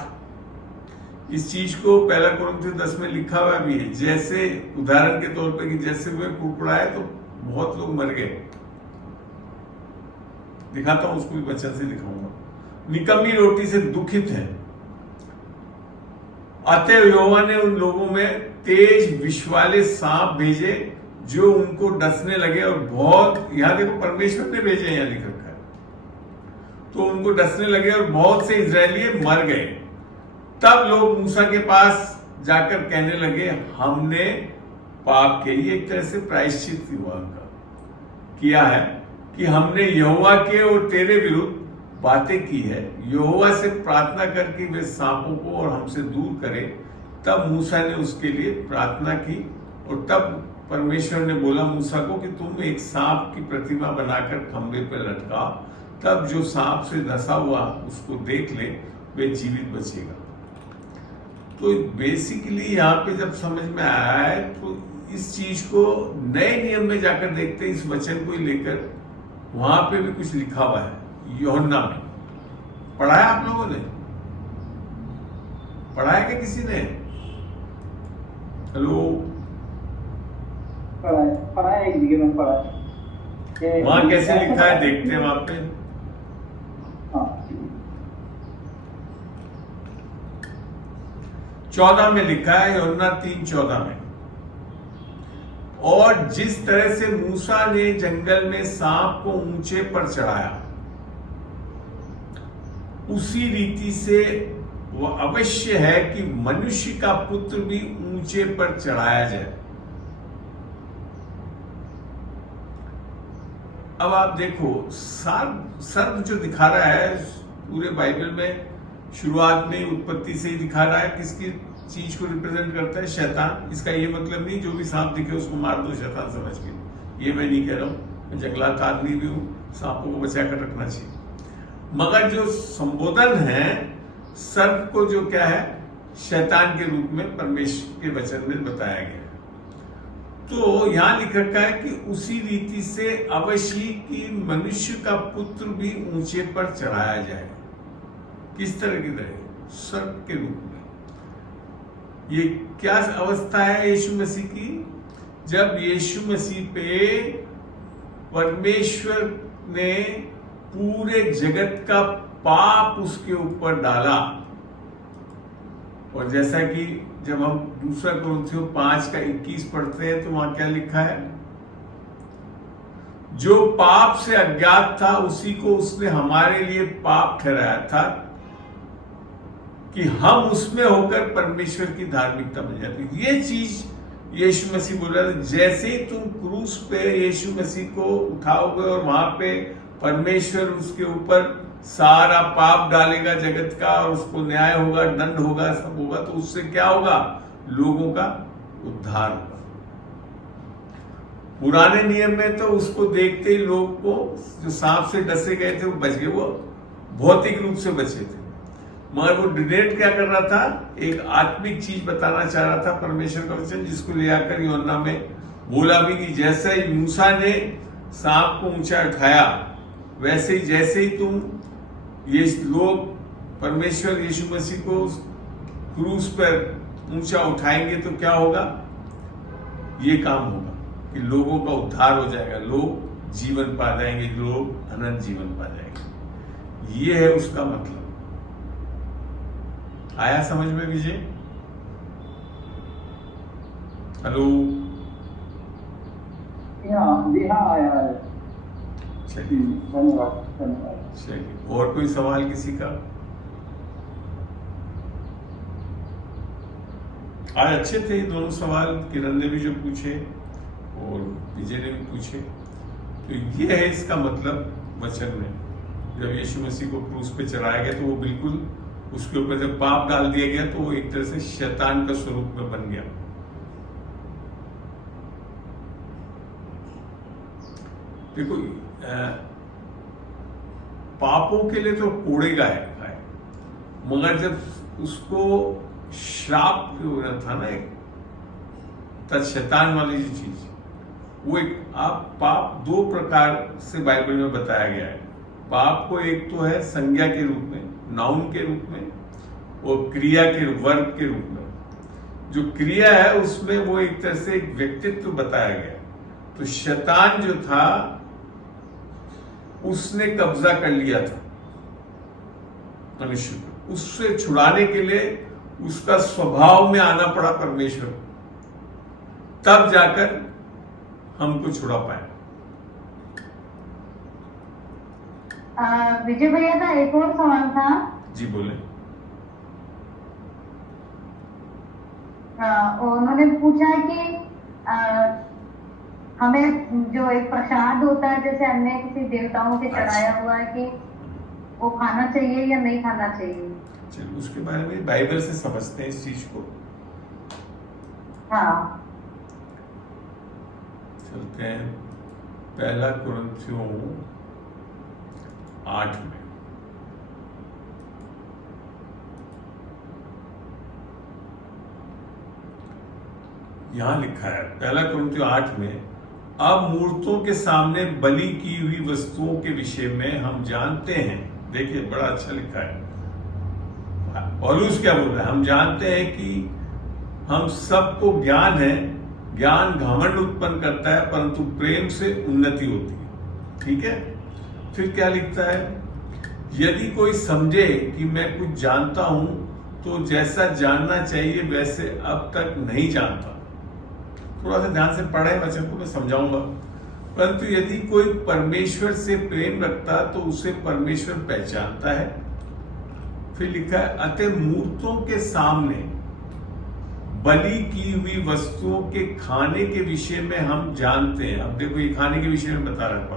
इस चीज को 1 कोरिन्थियों 10 में लिखा हुआ भी है, जैसे उदाहरण के तौर पे कि जैसे वे कुड़कुड़ाए तो बहुत लोग मर गए। दिखाता हूं, उसको भी वचन से दिखाऊंगा। निकम्मी रोटी से दुखित है। अतः यहोवा ने उन लोगों में तेज विष वाले सांप भेजे जो उनको डसने लगे, और बहुत, यहां देखो परमेश्वर ने भेजे, यहां लिख रखा है, तो उनको डसने लगे और बहुत से इजरायली मर गए। तब लोग मूसा के पास जाकर कहने लगे, हमने पाप किया। ये एक तरह से प्रायश्चित हुआ उनका। किया है कि हमने यहोवा के और तेरे विरुद्ध बातें की है, यहोवा से प्रार्थना कर कि वे सांपों को और हमसे दूर करे। तब मूसा ने उसके लिए प्रार्थना की और तब परमेश्वर ने बोला मूसा को कि तुम एक सांप की प्रतिमा बनाकर खंभे पर लटकाओ, तब जो सांप से धंसा हुआ उसको देख ले वे जीवित बचेगा। तो बेसिकली यहाँ पे जब समझ में आया है तो इस चीज को नए नियम में जाकर देखते हैं, इस वचन को ही लेकर वहां पे भी कुछ लिखा हुआ है। यूहन्ना में पढ़ा है आप लोगों ने? पढ़ा है क्या किसी ने? हेलो, पढ़ा है एक जगह में पढ़ा है। वहां कैसे लिखा है देखते हैं वहां पे। हाँ। 14 में लिखा है, यूहन्ना 3:14 में, और जिस तरह से मूसा ने जंगल में सांप को ऊंचे पर चढ़ाया उसी रीति से वह अवश्य है कि मनुष्य का पुत्र भी ऊंचे पर चढ़ाया जाए। अब आप देखो सर्प जो दिखा रहा है पूरे बाइबल में, शुरुआत में उत्पत्ति से ही दिखा रहा है किसकी चीज को रिप्रेजेंट करता है? शैतान। इसका ये मतलब नहीं जो भी सांप दिखे उसको मार दो शैतान समझ के, ये मैं नहीं कह रहा हूं, मैं जंगलात आदमी भी हूं, सांपों को बचा कर रखना चाहिए। मगर जो संबोधन है सर्प को, जो क्या है, शैतान के रूप में परमेश्वर के वचन में बताया गया है। तो यहां लिख रखा है कि उसी रीति से अवश्य कि मनुष्य का पुत्र भी ऊंचे पर चढ़ाया जाए। किस तरह की तरह? सर्प के रूप में। ये क्या अवस्था है यीशु मसीह की? जब यीशु मसीह पे परमेश्वर ने पूरे जगत का पाप उसके ऊपर डाला, और जैसा कि जब हम 2 कुरिन्थियों 5:21 पढ़ते हैं तो वहां क्या लिखा है? जो पाप से अज्ञात था उसी को उसने हमारे लिए पाप ठहराया था कि हम उसमें होकर परमेश्वर की धार्मिकता बन जाती। ये चीज यीशु मसीह बोल रहा था, जैसे ही तुम क्रूस पे यीशु मसीह को उठाओगे और वहां पे परमेश्वर उसके ऊपर सारा पाप डालेगा जगत का, और उसको न्याय होगा, दंड होगा, सब होगा, तो उससे क्या होगा? लोगों का उद्धार होगा। पुराने नियम में तो उसको देखते ही लोग को जो सांप से डसे गए थे वो बच गए, वो भौतिक रूप से बचे थे। मगर वो डिनेट क्या कर रहा था? एक आत्मिक चीज बताना चाह रहा था परमेश्वर का वचन, जिसको ले आकर यूहन्ना में बोला भी कि जैसे ही मूसा ने सांप को ऊंचा उठाया वैसे ही जैसे ही तुम ये लोग परमेश्वर यीशु मसीह को क्रूस पर ऊंचा उठाएंगे तो क्या होगा? ये काम होगा कि लोगों का उद्धार हो जाएगा, लोग जीवन पा जाएंगे, लोग अनंत जीवन पा जाएंगे। ये है उसका मतलब। आया समझ में विजय? हेलो, हाँ आया है। चलिए धन्यवाद धन्यवाद। चलिए, और कोई सवाल किसी का? आज अच्छे थे ये दोनों सवाल, किरण ने भी जो पूछे और विजय ने भी पूछे। तो ये है इसका मतलब वचन में, जब यीशु मसीह को क्रूस पे चढ़ाया गया तो वो बिल्कुल उसके ऊपर जब पाप डाल दिया गया तो वो एक तरह से शैतान का स्वरूप में बन गया। देखो, पापों के लिए तो कोड़ेगा है, मगर जब उसको श्राप हो रहा था ना, एक शैतान वाली जो चीज, वो एक पाप 2 प्रकार से बाइबल में बताया गया है। पाप को एक तो है संज्ञा के रूप में, नाउन के रूप में, और क्रिया के वर्ब के रूप में। जो क्रिया है उसमें वो एक तरह से एक व्यक्तित्व बताया गया। तो शैतान जो था उसने कब्जा कर लिया था मनुष्य को, उससे छुड़ाने के लिए उसका स्वभाव में आना पड़ा परमेश्वर, तब जाकर हमको छुड़ा पाए। विजय भैया का एक और सवाल था। जी बोले। उन्होंने पूछा कि हमें जो एक प्रसाद होता है, जैसे हमने किसी देवताओं के चढ़ाया अच्छा। हुआ है, कि वो खाना चाहिए या नहीं खाना चाहिए। चलो उसके बारे में बाइबल से समझते हैं इस चीज को। हाँ, चलते हैं पहला कुरिन्थियों 8 में। यहां लिखा है पहला कुरिन्थियों 8 में, अब मूर्तों के सामने बलि की हुई वस्तुओं के विषय में हम जानते हैं। देखिए बड़ा अच्छा लिखा है। पौलुस क्या बोल रहा है? हम जानते हैं कि हम सबको ज्ञान है, ज्ञान घमंड उत्पन्न करता है, परंतु प्रेम से उन्नति होती है। ठीक है। फिर क्या लिखता है? यदि कोई समझे कि मैं कुछ जानता हूं तो जैसा जानना चाहिए वैसे अब तक नहीं जानता। थोड़ा सा ध्यान से पढ़े वचन को, मैं समझाऊंगा। परंतु यदि कोई परमेश्वर से प्रेम रखता तो उसे परमेश्वर पहचानता है। फिर लिखा है, अतः मूर्तों के सामने बलि की हुई वस्तुओं के खाने के विषय में हम जानते हैं। अब देखो ये खाने के विषय में बता रहा हूं।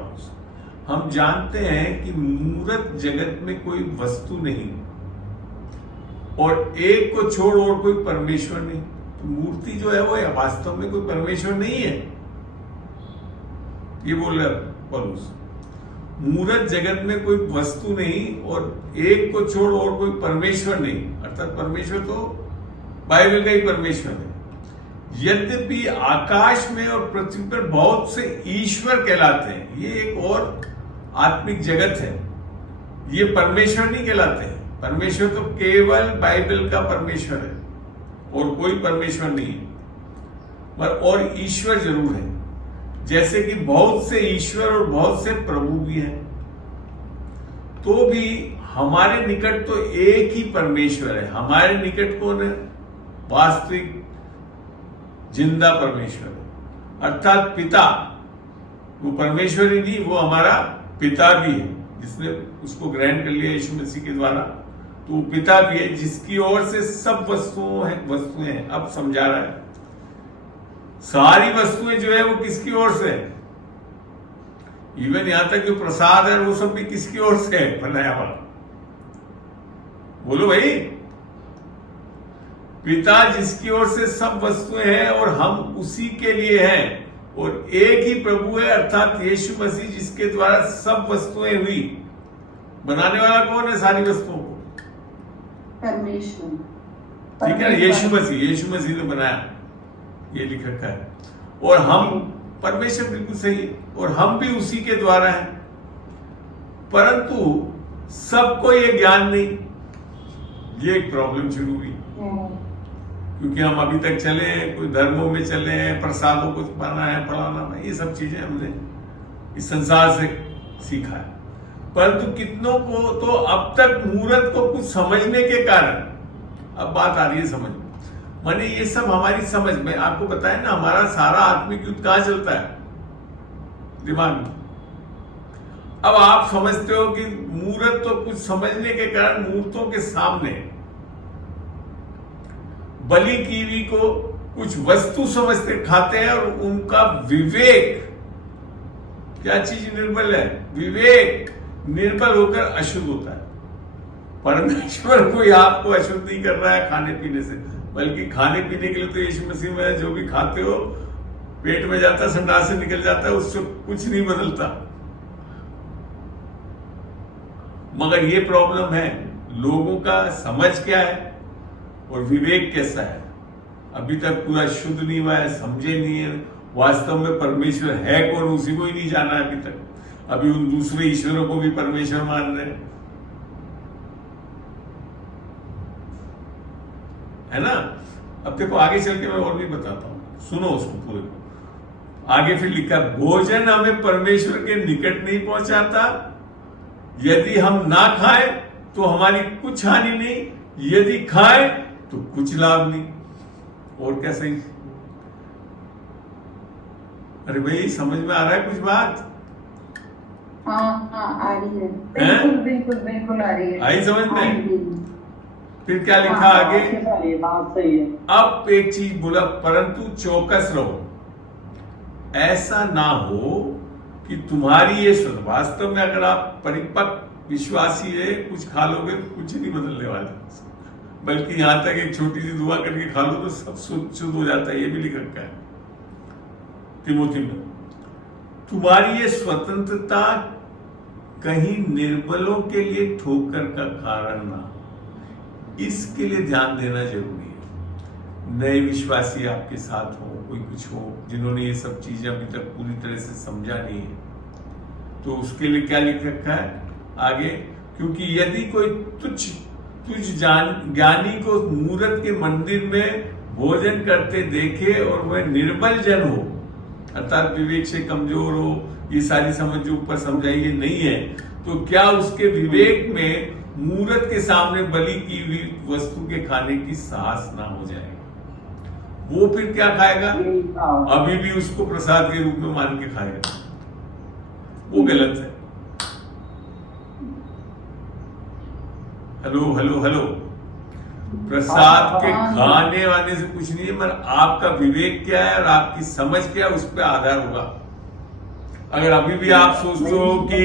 हम जानते हैं कि मूर्त जगत में कोई वस्तु नहीं और एक को छोड़ और कोई परमेश्वर नहीं। तो मूर्ति जो है वो वास्तव में कोई परमेश्वर नहीं है, ये बोल रहा पौलुस। मूर्त जगत में कोई वस्तु नहीं और एक को छोड़ और कोई परमेश्वर नहीं, अर्थात परमेश्वर तो बाइबल का ही परमेश्वर है। यद्यपि आकाश में और पृथ्वी पर बहुत से ईश्वर कहलाते हैं, ये एक और आत्मिक जगत है, ये परमेश्वर नहीं कहलाते हैं। परमेश्वर तो केवल बाइबल का परमेश्वर है और कोई परमेश्वर नहीं है, पर और ईश्वर जरूर है। जैसे कि बहुत से ईश्वर और बहुत से प्रभु भी हैं, तो भी हमारे निकट तो एक ही परमेश्वर है। हमारे निकट कौन है? वास्तविक जिंदा परमेश्वर है, अर्थात पिता। वो परमेश्वर ही नहीं, वो हमारा पिता भी है, जिसने उसको ग्रहण कर लिया यीशु मसीह के द्वारा। तो वो पिता भी है, जिसकी ओर से सब वस्तुएं हैं। अब समझा रहा है, सारी वस्तुएं जो है वो किसकी ओर से है? इवन यहां तक जो प्रसाद है वो सब भी किसकी ओर से है बनाया हुआ? बोलो भाई। पिता जिसकी ओर से सब वस्तुएं हैं और हम उसी के लिए हैं, और एक ही प्रभु है अर्थात यीशु मसीह, जिसके द्वारा सब वस्तुएं हुई। बनाने वाला कौन है सारी वस्तुओं को? परमेश्वर। ठीक है, यीशु मसीह ने बनाया, ये लिख रखा है। और हम, परमेश्वर बिल्कुल सही है, और हम भी उसी के द्वारा हैं। परंतु सबको ये ज्ञान नहीं, ये एक प्रॉब्लम शुरू हुई। क्योंकि हम अभी तक चले हैं, कोई धर्मों में चले हैं, प्रसादों को पाना है, फलाना है, ये सब चीजें हमने इस संसार से सीखा है। परंतु कितनों को तो अब तक मूर्त को कुछ समझने के कारण, अब बात आ रही है समझ में, माने ये सब हमारी समझ में, आपको बताया ना, हमारा सारा आत्मिक युद्ध कहां चलता है? दिमाग में। अब आप समझते हो कि मूर्त तो कुछ समझने के कारण मूर्तों के सामने बलि की हुई को कुछ वस्तु समझते खाते हैं, और उनका विवेक, क्या चीज निर्बल है? विवेक निर्बल होकर अशुद्ध होता है। परमेश्वर कोई आपको अशुद्ध नहीं कर रहा है खाने पीने से, बल्कि खाने पीने के लिए तो यीशु मसीह में जो भी खाते हो पेट में जाता, संडास से निकल जाता है, उससे कुछ नहीं बदलता। मगर ये प्रॉब्लम है, लोगों का समझ क्या है और विवेक कैसा है, अभी तक पूरा शुद्ध नहीं हुआ है, समझे नहीं है वास्तव में परमेश्वर है कौन, उसी को ही नहीं जाना है अभी तक। अभी उन दूसरे ईश्वरों को भी परमेश्वर मान रहे हैं, है ना। अब देखो आगे चल के मैं और भी बताता हूं, सुनो उसको पूरे को। आगे फिर लिखा, भोजन हमें परमेश्वर के निकट नहीं पहुंचाता। यदि हम ना खाएं तो हमारी कुछ हानि नहीं, यदि खाएं तो कुछ लाभ नहीं। और क्या सही? अरे भाई समझ में आ रहा है कुछ बात? हाँ आ रही है। बिल्कुल बिल्कुल बिल्कुल आ रही है। आई समझ में? फिर क्या लिखा हाँ, आगे? ये बात सही है। अब एक चीज बोला, परंतु चौकस रहो, ऐसा ना हो कि तुम्हारी ये वास्तव में अगर आप परिपक्व विश्वासी है, कुछ खा लोगे तो कुछ नहीं बदलने वाला, बल्कि यहां तक एक छोटी सी दुआ करके खा लो तो सब शुद्ध हो जाता है। ये भी लिख रखा है तिमोथी में। तुम्हारी ये स्वतंत्रता कहीं निर्बलों के लिए ठोकर का कारण ना, इसके लिए ध्यान देना जरूरी है। नए विश्वासी आपके साथ हो, कोई कुछ हो जिन्होंने ये सब चीजें अभी तक पूरी तरह से समझा नहीं है, तो उसके लिए क्या लिख रखा है आगे, क्योंकि यदि कोई तुच्छ ज्ञानी को मूरत के मंदिर में भोजन करते देखे और वह निर्बल जन हो, अर्थात विवेक से कमजोर हो, ये सारी समझ जो ऊपर समझाई ये नहीं है, तो क्या उसके विवेक में मूरत के सामने बलि की हुई वस्तु के खाने की साहस ना हो जाए? वो फिर क्या खाएगा? अभी भी उसको प्रसाद के रूप में मान के खाएगा। वो गलत है। हेलो हेलो हेलो, प्रसाद के खाने वाने से कुछ नहीं है, मगर आपका विवेक क्या है और आपकी समझ क्या है उस पर आधार होगा। अगर अभी भी आप सोचते हो कि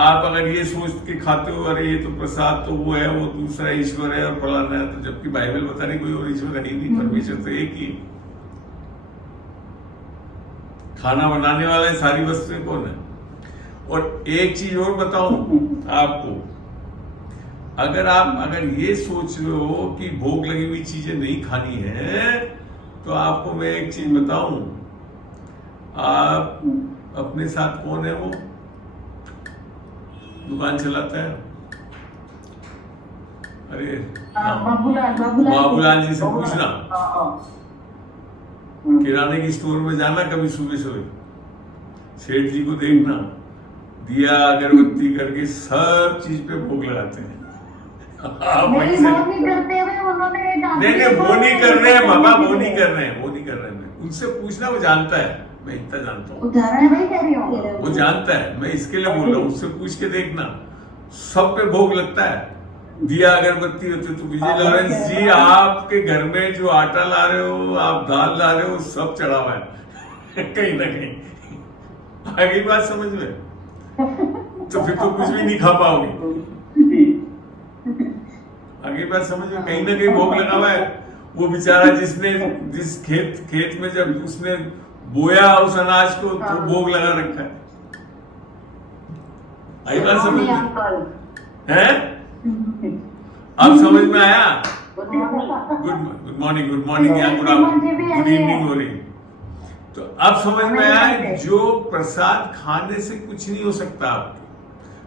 आप अगर ये सोच के खाते हो अरे ये तो प्रसाद तो वो है, वो दूसरा ईश्वर है और फलाना है, तो जबकि बाइबल बता रही कोई और ईश्वर है ही नहीं, परमेश्वर तो एक ही। खाना बनाने वाला है, सारी वस्तुएं कौन है? और एक चीज और बताऊं आपको, अगर ये सोच रहे हो कि भोग लगी हुई चीजें नहीं खानी है, तो आपको मैं एक चीज बताऊं, आप अपने साथ कौन है वो दुकान चलाता है? अरे बाबूलाल जी से पूछना, किराने की स्टोर में जाना कभी सुबह सुबह, सेठ जी को देखना, दिया अगरबत्ती करके सब चीज पे भोग लगाते हैं। नहीं करते हुए उन्होंने नहीं वो नहीं कर रहे हैं बाबा, वो नहीं कर रहे हैं। उनसे पूछना, वो जानता है, मैं इतना जानता हूँ, उदाहरण वही कह रही हूँ, वो जानता है, मैं इसके लिए बोल रहा हूँ। उससे पूछ के देखना, सब पे भोग लगता है, दिया अगरबत्ती होती। तो विजय लॉरेंस जी, आपके घर में जो आटा ला रहे हो, आप दाल ला रहे हो, सब चढ़ा हुआ है कहीं ना कहीं। आगे बात समझ में, तो फिर तो कुछ भी नहीं खा पाओगे। आगे बात समझ में, कहीं ना कहीं भोग लगा हुआ है। वो बेचारा जिस खेत में जब उसने बोया उस अनाज को, तो भोग लगा रखा है। आई बात समझ में है? अब समझ में आया? गुड मॉर्निंग या गुड इवनिंग हो रही। तो अब समझ में आया, जो प्रसाद खाने से कुछ नहीं हो सकता आपके,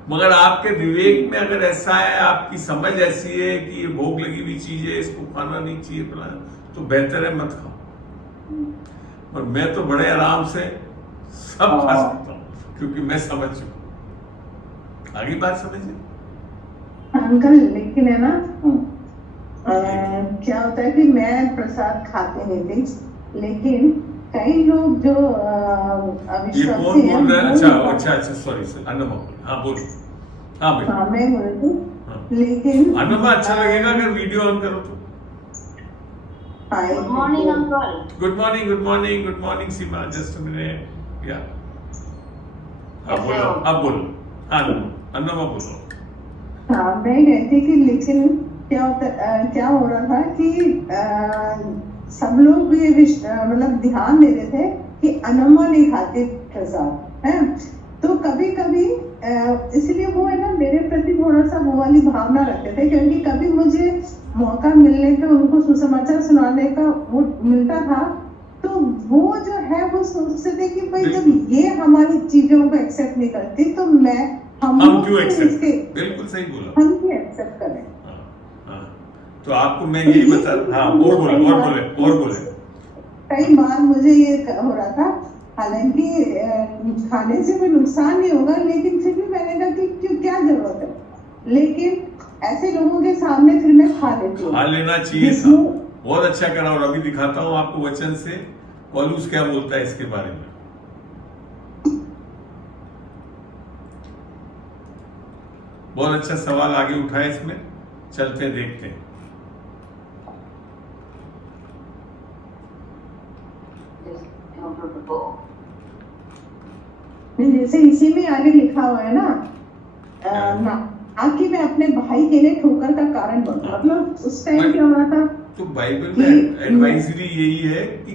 मगर आपके विवेक में अगर ऐसा है, आपकी समझ ऐसी है कि ये भोग लगी हुई चीज है, इसको खाना नहीं चाहिए, तो बेहतर है मत खाओ। और मैं तो बड़े आराम से सब खा सकता हूँ, क्योंकि मैं समझ चुका हूँ। आगे बात समझिए अंकल। लेकिन है ना, क्या होता है कि मैं प्रसाद खाते नहीं थी, लेकिन कई लोग जो ये कौन बोल रहा है? अच्छा सॉरी सर, अन्नमा। हाँ बोलो। हाँ भाई, हाँ मैं बोल रही हूँ, लेकिन अन्नमा अच्छा लगेगा अगर वीडियो ऑन करो तो। Good morning uncle. Good morning Seema, just a minute. या अब बोलो हाँ अन्नमा बोलो। हाँ मैं कहती कि लेकिन क्या हो रहा था कि सब लोग ये मतलब ध्यान दे रहे थे कि अनमा नहीं खाते प्रसाद है, तो कभी कभी इसलिए वो है ना मेरे प्रति थोड़ा सा वो वाली भावना रखते थे, क्योंकि कभी मुझे मौका मिलने पे उनको सुसमाचार सुनाने का वो मिलता था, तो वो जो है वो सोचते थे कि भाई जब ये हमारी चीजों को एक्सेप्ट नहीं करती, तो हम क्यों एक्सेप्ट? बिल्कुल सही बोला, हम क्यों एक्सेप्ट करें? तो आपको मैं यही बता, हाँ और बोले। कई बार मुझे ये हो रहा था, हालांकि खाने से कोई नुकसान नहीं होगा, लेकिन फिर भी मैंने कहा कि क्यों, क्या जरूरत है, लेकिन ऐसे लोगों के सामने फिर मैं खा लेती हूँ। खा लेना चाहिए था, बहुत अच्छा करा। और अभी दिखाता हूँ आपको वचन से पौलुस क्या बोलता है इसके बारे में। बहुत अच्छा सवाल आगे उठाए, इसमें चलते देखते हैं। go नहीं, जैसे इसी में आगे लिखा हुआ है ना, ना कि मैं अपने भाई के लिए ठोकर का कारण बनूं। मतलब उस टाइम क्या हो रहा था, तो बाइबल में एडवाइजरी यही है कि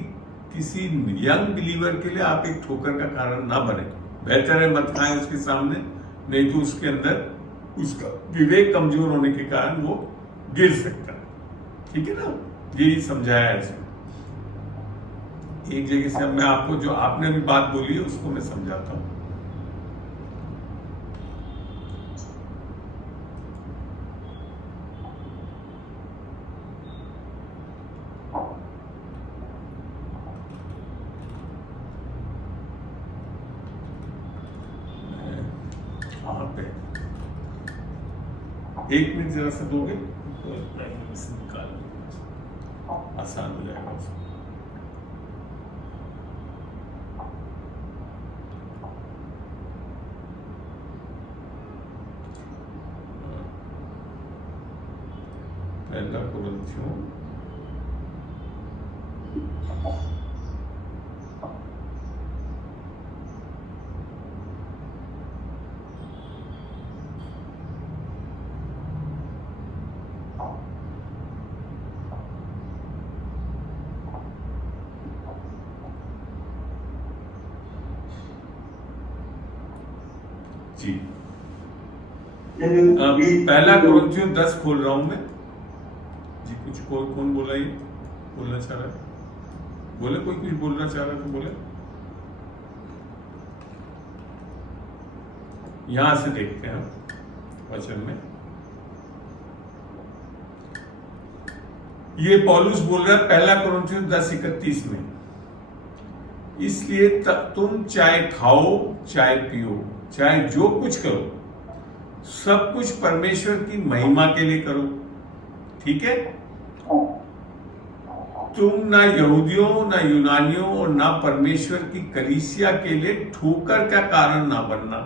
किसी यंग बिलीवर के लिए आप एक ठोकर का कारण ना बने। बेहतर है मत खाएं उसके सामने, नहीं तो उसके अंदर उसका विवेक कमजोर होने के कारण वो गिर सकता है। ठीक है ना, यही समझाया है इसमें। एक जगह से मैं आपको जो आपने अभी बात बोली है उसको मैं समझाता हूं। एक मिनट जरा सा दोगे तो निकाल आसान हो जाएगा उसको। पहला कुरिन्थियों जी, पहला कुरिन्थियों 10 खोल रहा हूं मैं जी। कुछ कौन बोला, ये बोलना चाह रहा है? बोले कोई कुछ बोलना चाह रहा है तो बोले। यहां से देखते हैं वचन में ये पौलुस बोल रहा है पहला कुरिन्थियों 10:31 में, इसलिए तुम चाहे खाओ चाहे पियो चाहे जो कुछ करो, सब कुछ परमेश्वर की महिमा के लिए करो। ठीक है, तुम ना यहूदियों ना यूनानियों और ना परमेश्वर की कलीसिया के लिए ठोकर का कारण ना बनना।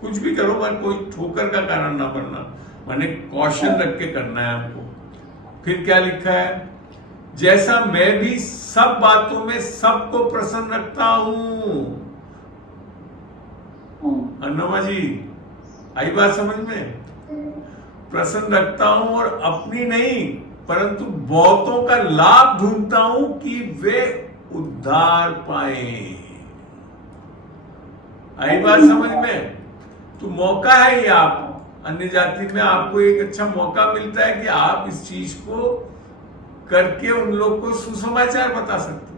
कुछ भी करो मगर कोई ठोकर का कारण ना बनना, माने कॉशन रख के करना है हमको। फिर क्या लिखा है, जैसा मैं भी सब बातों में सबको प्रसन्न रखता हूं। अन्नमा जी, आई बात समझ में? प्रसन्न रखता हूं और अपनी नहीं परंतु बहुतों का लाभ ढूंढता हूं कि वे उद्धार पाए। आई बात समझ में? तो मौका है ये, आप अन्य जाति में आपको एक अच्छा मौका मिलता है कि आप इस चीज को करके उन लोग को सुसमाचार बता सकते हो।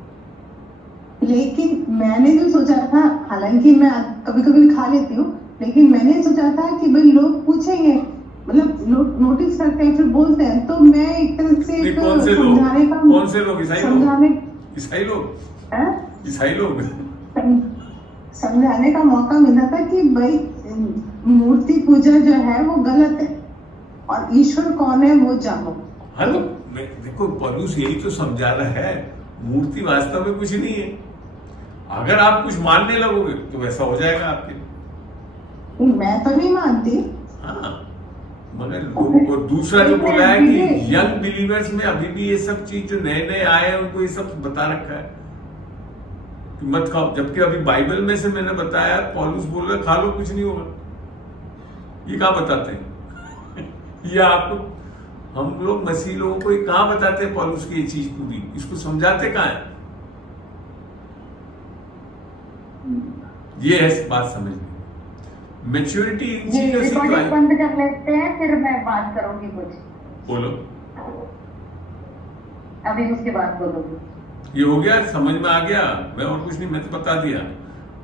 लेकिन मैंने जो सोचा था, हालांकि मैं कभी कभी खा लेती हूँ, लेकिन मैंने सोचा था कि भाई लोग पूछेंगे, मतलब लोग नोटिस करते हैं फिर बोलते हैं, तो मैं एक तरह से कौन से लोग? कौन से लोग? ईसाई लोग? ईसाई लोग? ईसाई लोग समझाने का मौका मिला था कि भाई मूर्ति पूजा जो है वो गलत है और ईश्वर कौन है वो जानो। हाँ, तो देखो पौलुस यही तो समझा रहा है, मूर्ति वास्तव में कुछ नहीं है। अगर आप कुछ मानने लगोगे तो वैसा हो जाएगा आपके। मैं तो नहीं मानती। हाँ, मगर और दूसरा जो बोला है कि यंग बिलीवर्स में अभी भी ये सब चीज जो नए नए आए हैं उनको ये सब बता रखा है कि मत खाओ, जबकि अभी बाइबल में से मैंने बताया पौलुस बोल रहा खा लो कुछ नहीं होगा। ये कहाँ बताते हैं? ये आपको हम लोग मसीह लोगों को कहाँ बताते हैं पौलुस की ये चीज पूरी? इसको समझाते कहाँ है? ये है बात समझने, मैच्योरिटी इन चीजों से तो है। बंद कर लेते हैं, फिर मैं बात करूंगी कुछ। बोलो, अभी उसके बाद बोलोगी। ये हो गया, समझ में आ गया? मैं और कुछ नहीं, मैं तो बता दिया।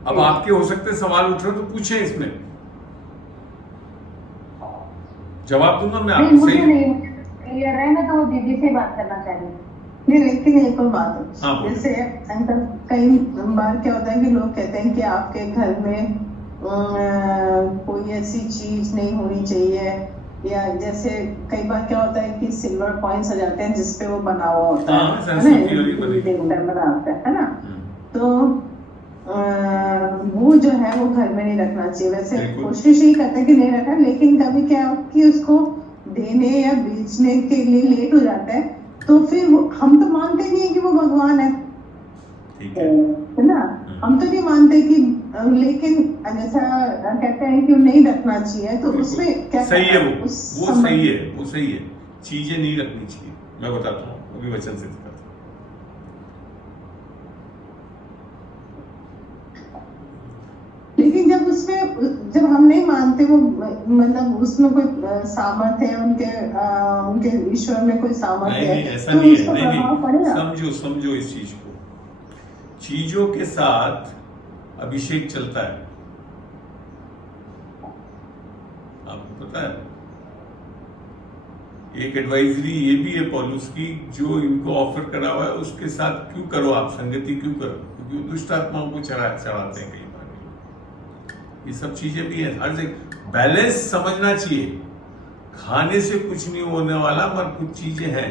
अब आपके हो सकते सवाल उठ रहे तो पूछे, इसमें जवाब दूंगा मैं आपको। मुझे नहीं क्लियर है, मैं तो दीदी से बात करना चाहिए। नहीं, लेकिन एक और बात है, हाँ, जैसे अंकल कई बार क्या होता है कि लोग कहते हैं कि आपके घर में कोई ऐसी चीज नहीं होनी चाहिए, या जैसे कई बार क्या होता है कि सिल्वर कॉइन्स आ जाते हैं जिसपे वो बना हुआ होता है ना, तो वो जो है वो घर में नहीं रखना चाहिए। वैसे कोशिश ही करते हैं कि नहीं रखा, लेकिन कभी क्या कि उसको देने या बेचने के लिए लेट हो जाता है, तो फिर हम तो मानते नहीं है कि वो भगवान है ना, हम तो नहीं मानते कि लेकिन जैसा कहते हैं कि नहीं रखना चाहिए, तो उसमें क्या सही है करना? वो उस वो समय- सही है, वो सही है। चीजें नहीं रखनी चाहिए, मैं बताता हूँ, अभी वचन से दिखाता हूँ। लेकिन जब हम नहीं मानते वो, मतलब उसमें कोई सामर्थ्य है, उनके ईश्वर में कोई सामर्थ्य नहीं है, नहीं, ऐसा तो नहीं है, उसका नहीं प्रभाव नहीं, पड़ेगा। समझो समझो इस चीज को। चीजों के साथ अभिषेक चलता है, आपको पता है। एक एडवाइजरी ये भी है पौलुस की, जो इनको ऑफर करा हुआ है उसके साथ क्यों करो, आप संगति क्यों करो, क्योंकि वो दुष्ट आत्माओं को चढ़ाते हैं कई बार। ये सब चीजें भी है, हर जगह बैलेंस समझना चाहिए। खाने से कुछ नहीं होने वाला, मगर कुछ चीजें हैं।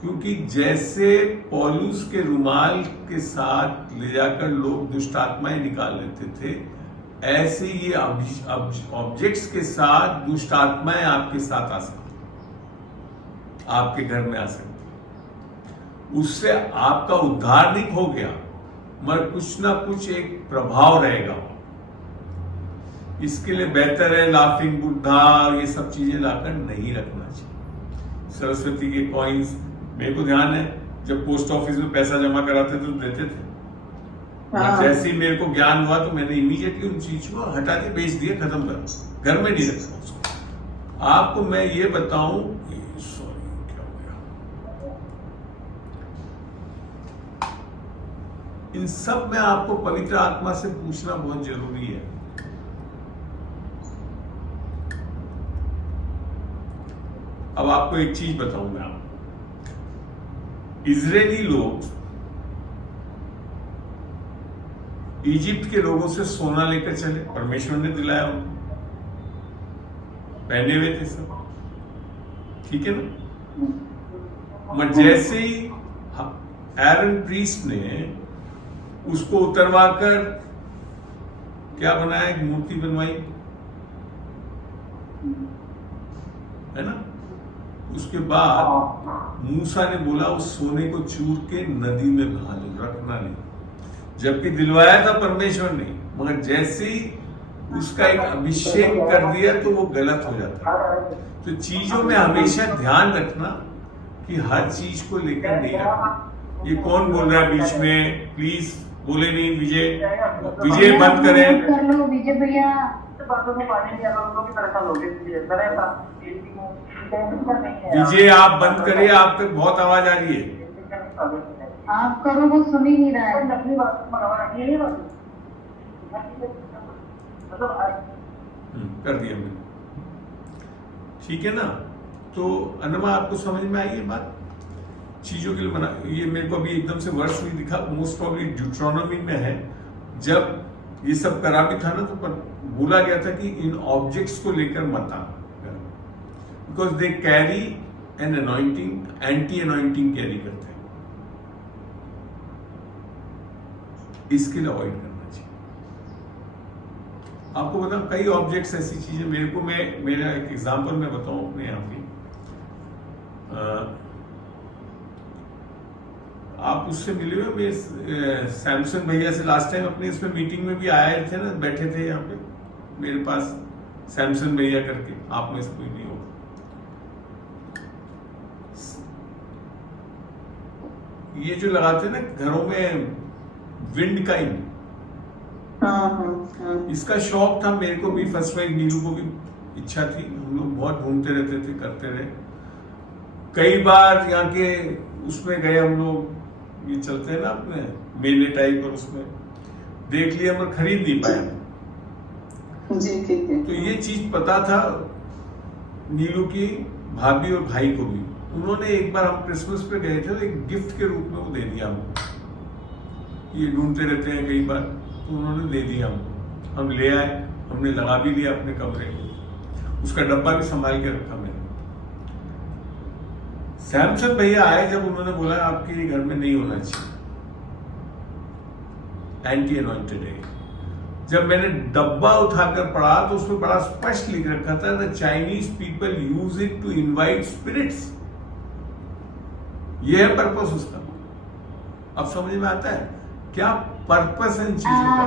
क्योंकि जैसे पौलुस के रुमाल के साथ ले जाकर लोग दुष्ट आत्माएं निकाल लेते थे, ऐसे ये ऑब्जेक्ट्स के साथ दुष्ट आत्माएं आपके साथ आ सकती, आपके घर में आ सकती। उससे आपका उद्धार नहीं हो गया, मगर कुछ ना कुछ एक प्रभाव रहेगा। इसके लिए बेहतर है लाफिंग बुद्धा और ये सब चीजें लाकर नहीं रखना चाहिए। सरस्वती के कॉइन्स, मेरे को ध्यान है जब पोस्ट ऑफिस में पैसा जमा कराते थे तो देते थे। हाँ। जैसे ही मेरे को ज्ञान हुआ तो मैंने इमीडिएटली उन चीज को हटा के बेच दिया, खत्म कर, घर में नहीं रखा उसको। आपको मैं ये बताऊं, सॉरी क्या हो गया, इन सब में आपको पवित्र आत्मा से पूछना बहुत जरूरी है। अब आपको एक चीज बताऊंगा, इजरायली लोग इजिप्ट के लोगों से सोना लेकर चले, परमेश्वर ने दिलाया उनको, पहने हुए थे सब, ठीक है ना। मगर जैसे ही एरन प्रीस्ट ने उसको उतरवा कर क्या बनाया, एक मूर्ति बनवाई, है ना। उसके बाद मूसा ने बोला उस सोने को चूर के नदी में बहा लो, रखना नहीं, जबकि दिलवाया था परमेश्वर ने। मगर जैसे ही उसका एक अभिषेक कर दिया तो वो गलत हो जाता है। तो चीजों में हमेशा ध्यान रखना कि हर चीज को लेकर नहीं रखना। ये कौन बोल रहा है बीच में, प्लीज बोले नहीं। विजय, विजय बंद करें। कर लो विजय भैया। विजय आप बंद करिए, आप तक बहुत आवाज आ रही है। आप करो, वो सुन ही नहीं रहा है। कर दिया मैंने, ठीक है ना। तो अनमा आपको समझ में आई ये बात, चीजों के लिए बना। ये मेरे को अभी एकदम से वर्ष नहीं दिखा, मोस्ट प्रॉब्ली ड्यूट्रोनोमी में है। जब ये सब करा भी था ना, तो बोला गया था कि इन ऑब्जेक्ट्स को लेकर मत आना, because they carry N anointing, anti anointing carry करते हैं। इसके लिए अवॉइड करना चाहिए। आपको बताऊं, कई ऑब्जेक्ट्स ऐसी चीजें, मेरे को मेरा एक एग्जांपल मैं बताऊं अपने यहाँ की। आप उससे मिले हुए, मेरे सैमसंग भैया से लास्ट टाइम अपने इसमें मीटिंग में भी आए थे ना, बैठे थे यहाँ पे मेरे पास, सैमसंग भैया करके, आप में से कोई नहीं होगा। ये जो लगाते ना घरों में विंड का, इसका शौक था मेरे को भी, फर्स्ट वाइफ नीलू को भी इच्छा थी। हम लोग बहुत ढूंढते रहते थे, करते रहे। कई बार यहाँ के उसमें गए हम लोग, ये चलते हैं ना अपने मेले टाइप, और उसमें देख लिया मगर खरीद नहीं पाया। जी ठीक है। तो ये चीज पता था नीलू की भाभी और भाई को भी। उन्होंने एक बार, हम क्रिसमस पे गए थे, तो एक गिफ्ट के रूप में वो दे दिया हमको। ये ढूंढते रहते हैं कई बार, तो उन्होंने दे दिया हमको। हम ले आए, हमने लगा भी लिया अपने कमरे में, उसका डब्बा भी संभाल के रखा मैंने। सैमसंग भैया आए जब, उन्होंने बोला आपके घर में नहीं होना चाहिए, एंटी अनॉइंटेड है। जब मैंने डब्बा उठाकर पढ़ा तो उसमें बड़ा स्पष्ट लिख रखा था, the Chinese people use it to invite spirits. यह है पर्पस उसका। अब समझ में आता है क्या पर्पस इन चीजों का।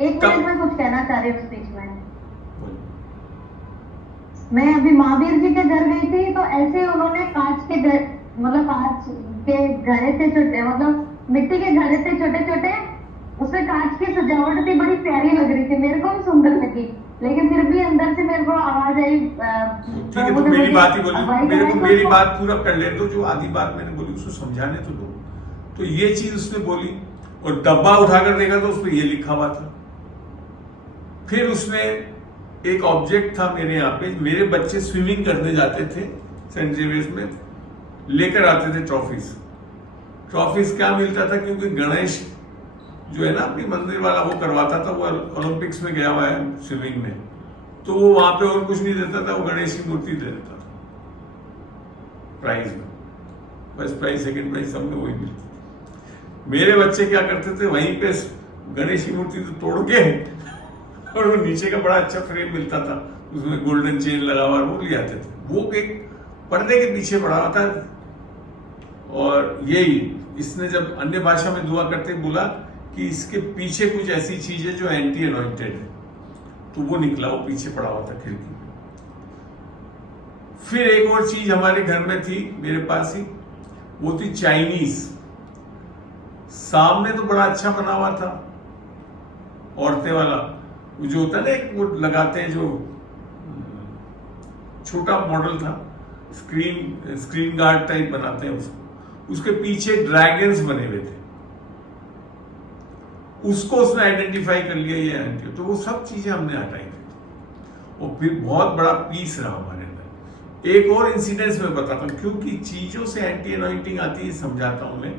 एक कब- मिनट में कुछ कहना चाह रही हूँ स्पीच में। बोलिए। मैं अभी महावीर जी के घर गई थी, तो ऐसे ही उन्होंने कांच के घर, मतलब कांच के घड़े थे छोटे, मतलब मिट्टी के घड़े थे छोटे छोटे, उसमें कांच की सजावट थी, बड़ी प्यारी लग रही थी, मेरे को भी सुंदर लगी। लेकिन फिर भी अंदर से मेरे को आवाज आई, ठीक है, तो मेरी बात ही बोली, मेरे को मेरी बात पूरा कर ले दो, जो आधी बात मैंने बोली उसको समझाने तो दो। तो ये चीज उसने बोली, और डब्बा उठाकर देखा तो उसमें ये लिखा हुआ था। फिर उसने एक ऑब्जेक्ट था मेरे यहाँ पे, मेरे बच्चे स्विमिंग करने जाते थे सेंट जेवियर्स में, लेकर आते थे ट्रॉफीज। ट्रॉफीज क्या मिलता था, क्योंकि गणेश जो है ना अपनी मंदिर वाला वो करवाता था, वो ओलंपिक्स में गया हुआ है स्विमिंग में, तो वो वहां पे और कुछ नहीं देता था, वो गणेश की मूर्ति दे देता था प्राइज में। फर्स्ट प्राइज, सेकंड प्राइज, सब में वही मिलती थी। मेरे बच्चे क्या करते थे, वहीं पे गणेश की मूर्ति तो तोड़ के और वो नीचे का बड़ा अच्छा फ्रेम मिलता था, उसमें गोल्डन चेन लगा हुआ, वो ले आते थे। वो एक पर्दे के पीछे पड़ा हुआ था। और यही इसने जब अन्य भाषा में दुआ करते बोला कि इसके पीछे कुछ ऐसी चीज है जो एंटी अनॉइंटेड है, तो वो निकला, वो पीछे पड़ा हुआ था खिड़की में। फिर एक और चीज हमारे घर में थी, मेरे पास ही, वो थी चाइनीज। सामने तो बड़ा अच्छा बना हुआ था, औरतें वाला, वो जो होता है ना एक वो लगाते हैं, जो छोटा मॉडल था, स्क्रीन गार्ड टाइप बनाते हैं उसको, उसके पीछे ड्रैगन्स बने हुए थे। उसको उसने आइडेंटिफाई कर लिया ये एंटी, तो वो सब चीजें हमने हटाई थी। और फिर बहुत बड़ा पीस रहा हमारे अंदर। एक और इंसिडेंस में बताता हूँ, क्योंकि चीजों से एंटी अनॉइंटिंग आती है, समझाता हूं मैं।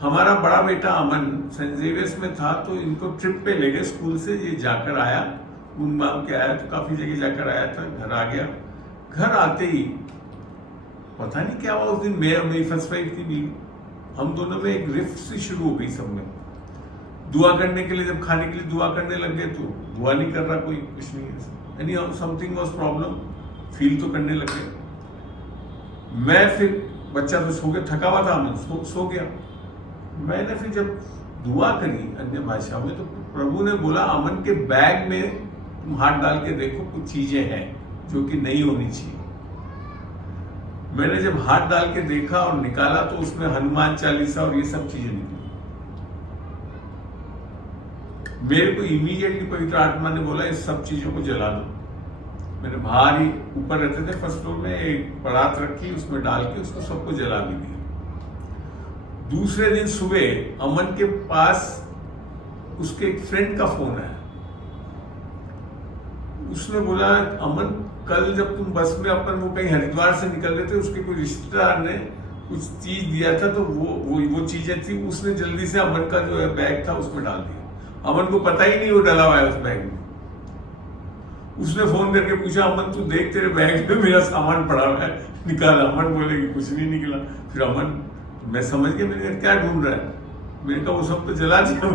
हमारा बड़ा बेटा अमन सेंट जेवियर्स में था, तो इनको ट्रिप पे ले गए स्कूल से, ये जाकर आया, घूम घाम के आया, तो काफी जगह जाकर आया था, घर आ गया। घर आते ही पता नहीं क्या हुआ, उस दिन मेरी फर्स्ट वाइफ की नींद, हम दोनों में एक रिफ्ट सी शुरू हो गई सब में। दुआ करने के लिए, जब खाने के लिए दुआ करने लग गए, तो दुआ नहीं कर रहा कोई, कुछ नहीं, यानी समथिंग वाज प्रॉब्लम, फील तो करने लग गए। मैं फिर, बच्चा तो सो गया, थका हुआ था, मैं सो गया। मैंने फिर जब दुआ करी अन्य भाषा में, तो प्रभु ने बोला अमन के बैग में तुम हाथ डाल के देखो, कुछ चीजें हैं जो कि नहीं होनी चाहिए। मैंने जब हाथ डाल के देखा और निकाला, तो उसमें हनुमान चालीसा और ये सब चीजें निकली। मेरे को इमीडिएटली पवित्र आत्मा ने बोला इस सब चीजों को जला दो। मैंने बाहर ही, ऊपर रहते थे फर्स्ट फ्लोर में, एक परात रखी, उसमें डाल के उसको सबको जला भी दिया। दूसरे दिन सुबह अमन के पास उसके एक फ्रेंड का फोन आया। उसने बोला अमन, कल जब तुम बस में अपन वो कहीं हरिद्वार से निकल रहे थे, उसके कोई रिश्तेदार ने कुछ चीज दिया था, तो वो चीजें थी, उसने जल्दी से अमन का जो है बैग था उसमें डाल दिया। अमन को पता ही नहीं वो डला हुआ है उस बैग में। उसने फोन करके पूछा, अमन तू देख तेरे बैग में मेरा सामान पड़ा हुआ है, निकाला। अमन बोले कि कुछ नहीं निकला। फिर अमन, मैं समझ गया, मैंने कहा क्या ढूंढ रहा है, मैंने कहा वो सब तो जला दिया।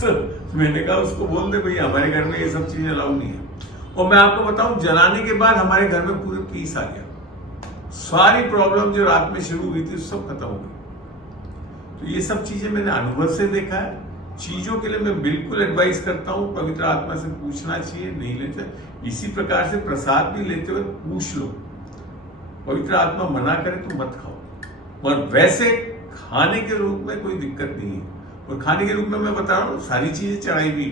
तो मैंने कहा उसको बोल दे भैया हमारे घर में ये सब चीजें अलाउ नहीं है। और मैं आपको बताऊं, जलाने के बाद हमारे घर में पूरे पीस आ गया, सारी प्रॉब्लम जो रात में शुरू हुई थी सब खत्म हो गई। तो ये सब चीजें मैंने अनुभव से देखा है। चीजों के लिए मैं बिल्कुल एडवाइस करता हूं, पवित्र आत्मा से पूछना चाहिए, नहीं लेते। इसी प्रकार से प्रसाद भी लेते हुए पूछ लो, पवित्र आत्मा मना करे तो मत खाओ। और वैसे खाने के रूप में कोई दिक्कत नहीं है। और खाने के रूप में मैं बता रहा हूँ, सारी चीजें चढ़ाई भी,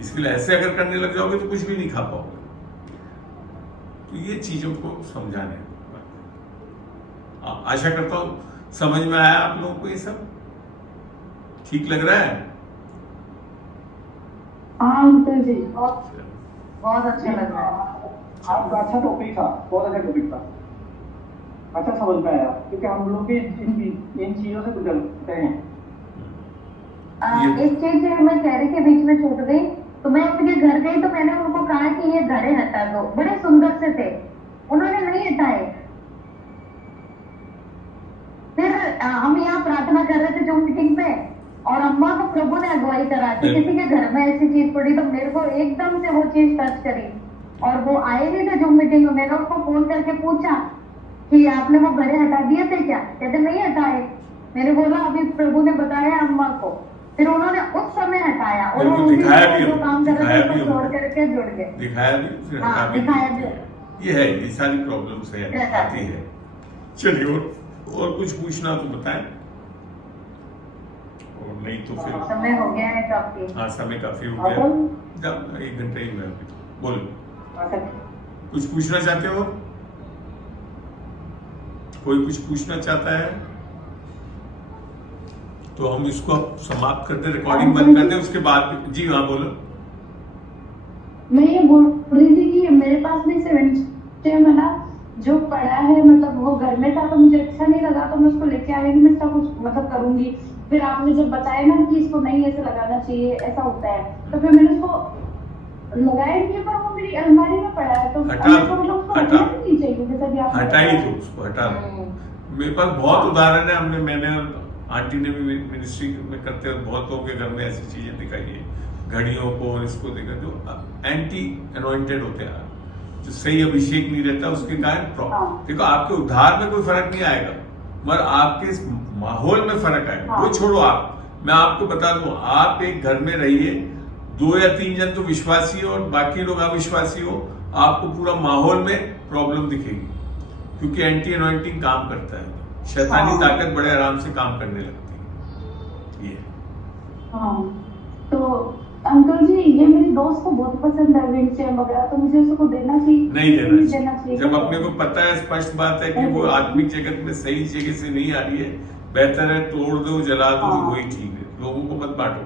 इसके लिए ऐसे अगर करने लग जाओगे तो कुछ भी नहीं खा पाओगे। तो ये चीजों को समझाने, आशा करता हूं समझ में आया आप लोगों को, ये सब ठीक लग रहा है? हाँ अंकल जी, बहुत अच्छा लग रहा है। आपका अच्छा टॉपिक था, बहुत अच्छा टॉपिक था, अच्छा समझ में आया, क्योंकि हम लोग भी इन चीजों से गुजरते हैं। एक चीज मैं कह रही थी, बीच में छूट गई, तो मैं अपने घर गई तो मैंने उनको कहा कि ये घड़े हटा दो, बड़े सुंदर से थे, उन्होंने नहीं हटाए। फिर हम यहाँ प्रार्थना कर रहे थे जूम मीटिंग पे, और अम्मा को प्रभु ने अगुवाई करा कि किसी के घर में ऐसी चीज पड़ी, तो मेरे को एकदम से वो चीज टच करी। और वो आए भी थे जूम मीटिंग में, मैंने उनको फोन करके पूछा कि आपने वो घड़े हटा दिए थे क्या? कहते नहीं हटाए। मैंने बोला अभी प्रभु ने बताया अम्मा को फिर उन्होंने उस समय हटाया और बिल्कुल, वो उसी दिखाया समय भी जो काम कर दिखाया रहे थे भी उसको छोड़ हमने। करके जुड़ गए। दिखाया भी फिर हटा हाँ भी दिखाया दिया। भी। ये है, ये सारी प्रॉब्लम्स है, रहता है। आती है। चलिए और कुछ पूछना तो बताएं, और नहीं तो फिर समय हो गया है काफी। हाँ, समय काफी हो हाँ, गया, सर। जब 1 घंटा ही हुआ है अभी। बोलो, अच्छा, कुछ पूछना चाहते हो? कोई कुछ पूछना चाहता है तो हम इसको अब समाप्त कर दे, रिकॉर्डिंग बंद कर दे, उसके बाद जी हाँ बोलो। मैं ये बोल रही थी कि मेरे पास में 7 में ना जो पड़ा है, मतलब वो घर में था तो मुझे अच्छा नहीं लगा, तो मैं उसको लेके आ रही हूँ, मैं इसका कुछ मतलब करूंगी। फिर आपने जब बताया ना कि इसको नहीं ऐसे लगाना चाहिए, ऐसा होता है, तो फिर मैंने उसको लगाया नहीं, पर वो मेरी अलमारी में पड़ा है, तो हटा मेरे को मतलब उसको हटा रखना भी नहीं चाहिए, जैसा भी आपने हटा ही बताया। दो उसको, हटा दो। हम्म। मेरे पास बहुत उदाहरण है, मैंने आंटी ने भी मिनिस्ट्री में करते हुए बहुत लोगों के घर में ऐसी चीजें दिखाई है, घड़ियों को और इसको देखा, जो एंटी अनॉइंटेड होते हैं, जो सही अभिषेक नहीं रहता, उसके कारण हाँ। देखो आपके उद्धार में कोई फर्क नहीं आएगा, मगर आपके इस माहौल में फर्क आएगा। हाँ। वो छोड़ो, मैं आपको बता दूं, आप एक घर में रहिए, 2 या 3 जन तो विश्वासी हो और बाकी लोग अविश्वासी हो, आपको पूरा माहौल में प्रॉब्लम दिखेगी, क्योंकि एंटी अनॉइंटिंग काम करता है। शैतानी हाँ। ताकत बड़े आराम से काम करने लगती है। ये हाँ, तो अंकल जी ये मेरी दोस्त को बहुत पसंद है विंडचेम वगैरह, तो मुझे उसको देना चाहिए? नहीं देना चाहिए। जब अपने को पता है, स्पष्ट बात है कि वो आत्मिक जगत में सही जगह से नहीं आ रही है, बेहतर है तोड़ दो, जला दो, हाँ। वही ठीक है। लोगों को मत बांटो,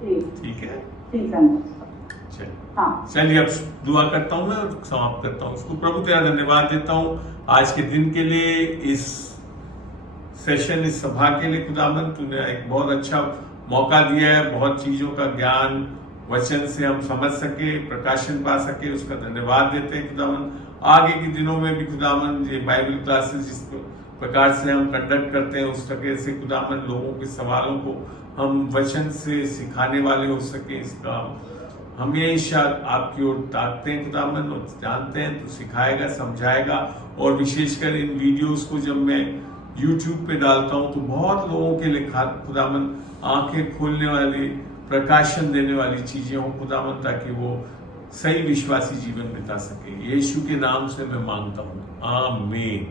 ठीक ठीक है? ठीक है अंकल। चलिए, हाँ चलिए अब दुआ करता हूँ मैं और समाप्त करता हूँ इसको। प्रभु तेरा धन्यवाद देता हूँ आज के दिन के लिए, इस सेशन, इस सभा के लिए। खुदावन तूने एक बहुत अच्छा मौका दिया है, बहुत चीजों का ज्ञान वचन से हम समझ सके, प्रकाशन पा सके, उसका धन्यवाद देते हैं खुदावन। आगे के दिनों में भी खुदावन ये बाइबल क्लासेस जिस प्रकार से हम कंडक्ट करते हैं, उस तरह से खुदावन लोगों के सवालों को हम वचन से सिखाने वाले हो सके, इसका हमेशा आपकी ओर ताकते हैं खुदावन, और जानते हैं तो सिखाएगा, समझाएगा। और विशेषकर इन वीडियोस को जब मैं YouTube पे डालता हूं तो बहुत लोगों के लिए खुदावन आंखें खोलने वाली, प्रकाशन देने वाली चीजें हो खुदावन, ताकि वो सही विश्वासी जीवन बिता सके। यीशु के नाम से मैं मांगता हूं, आमीन।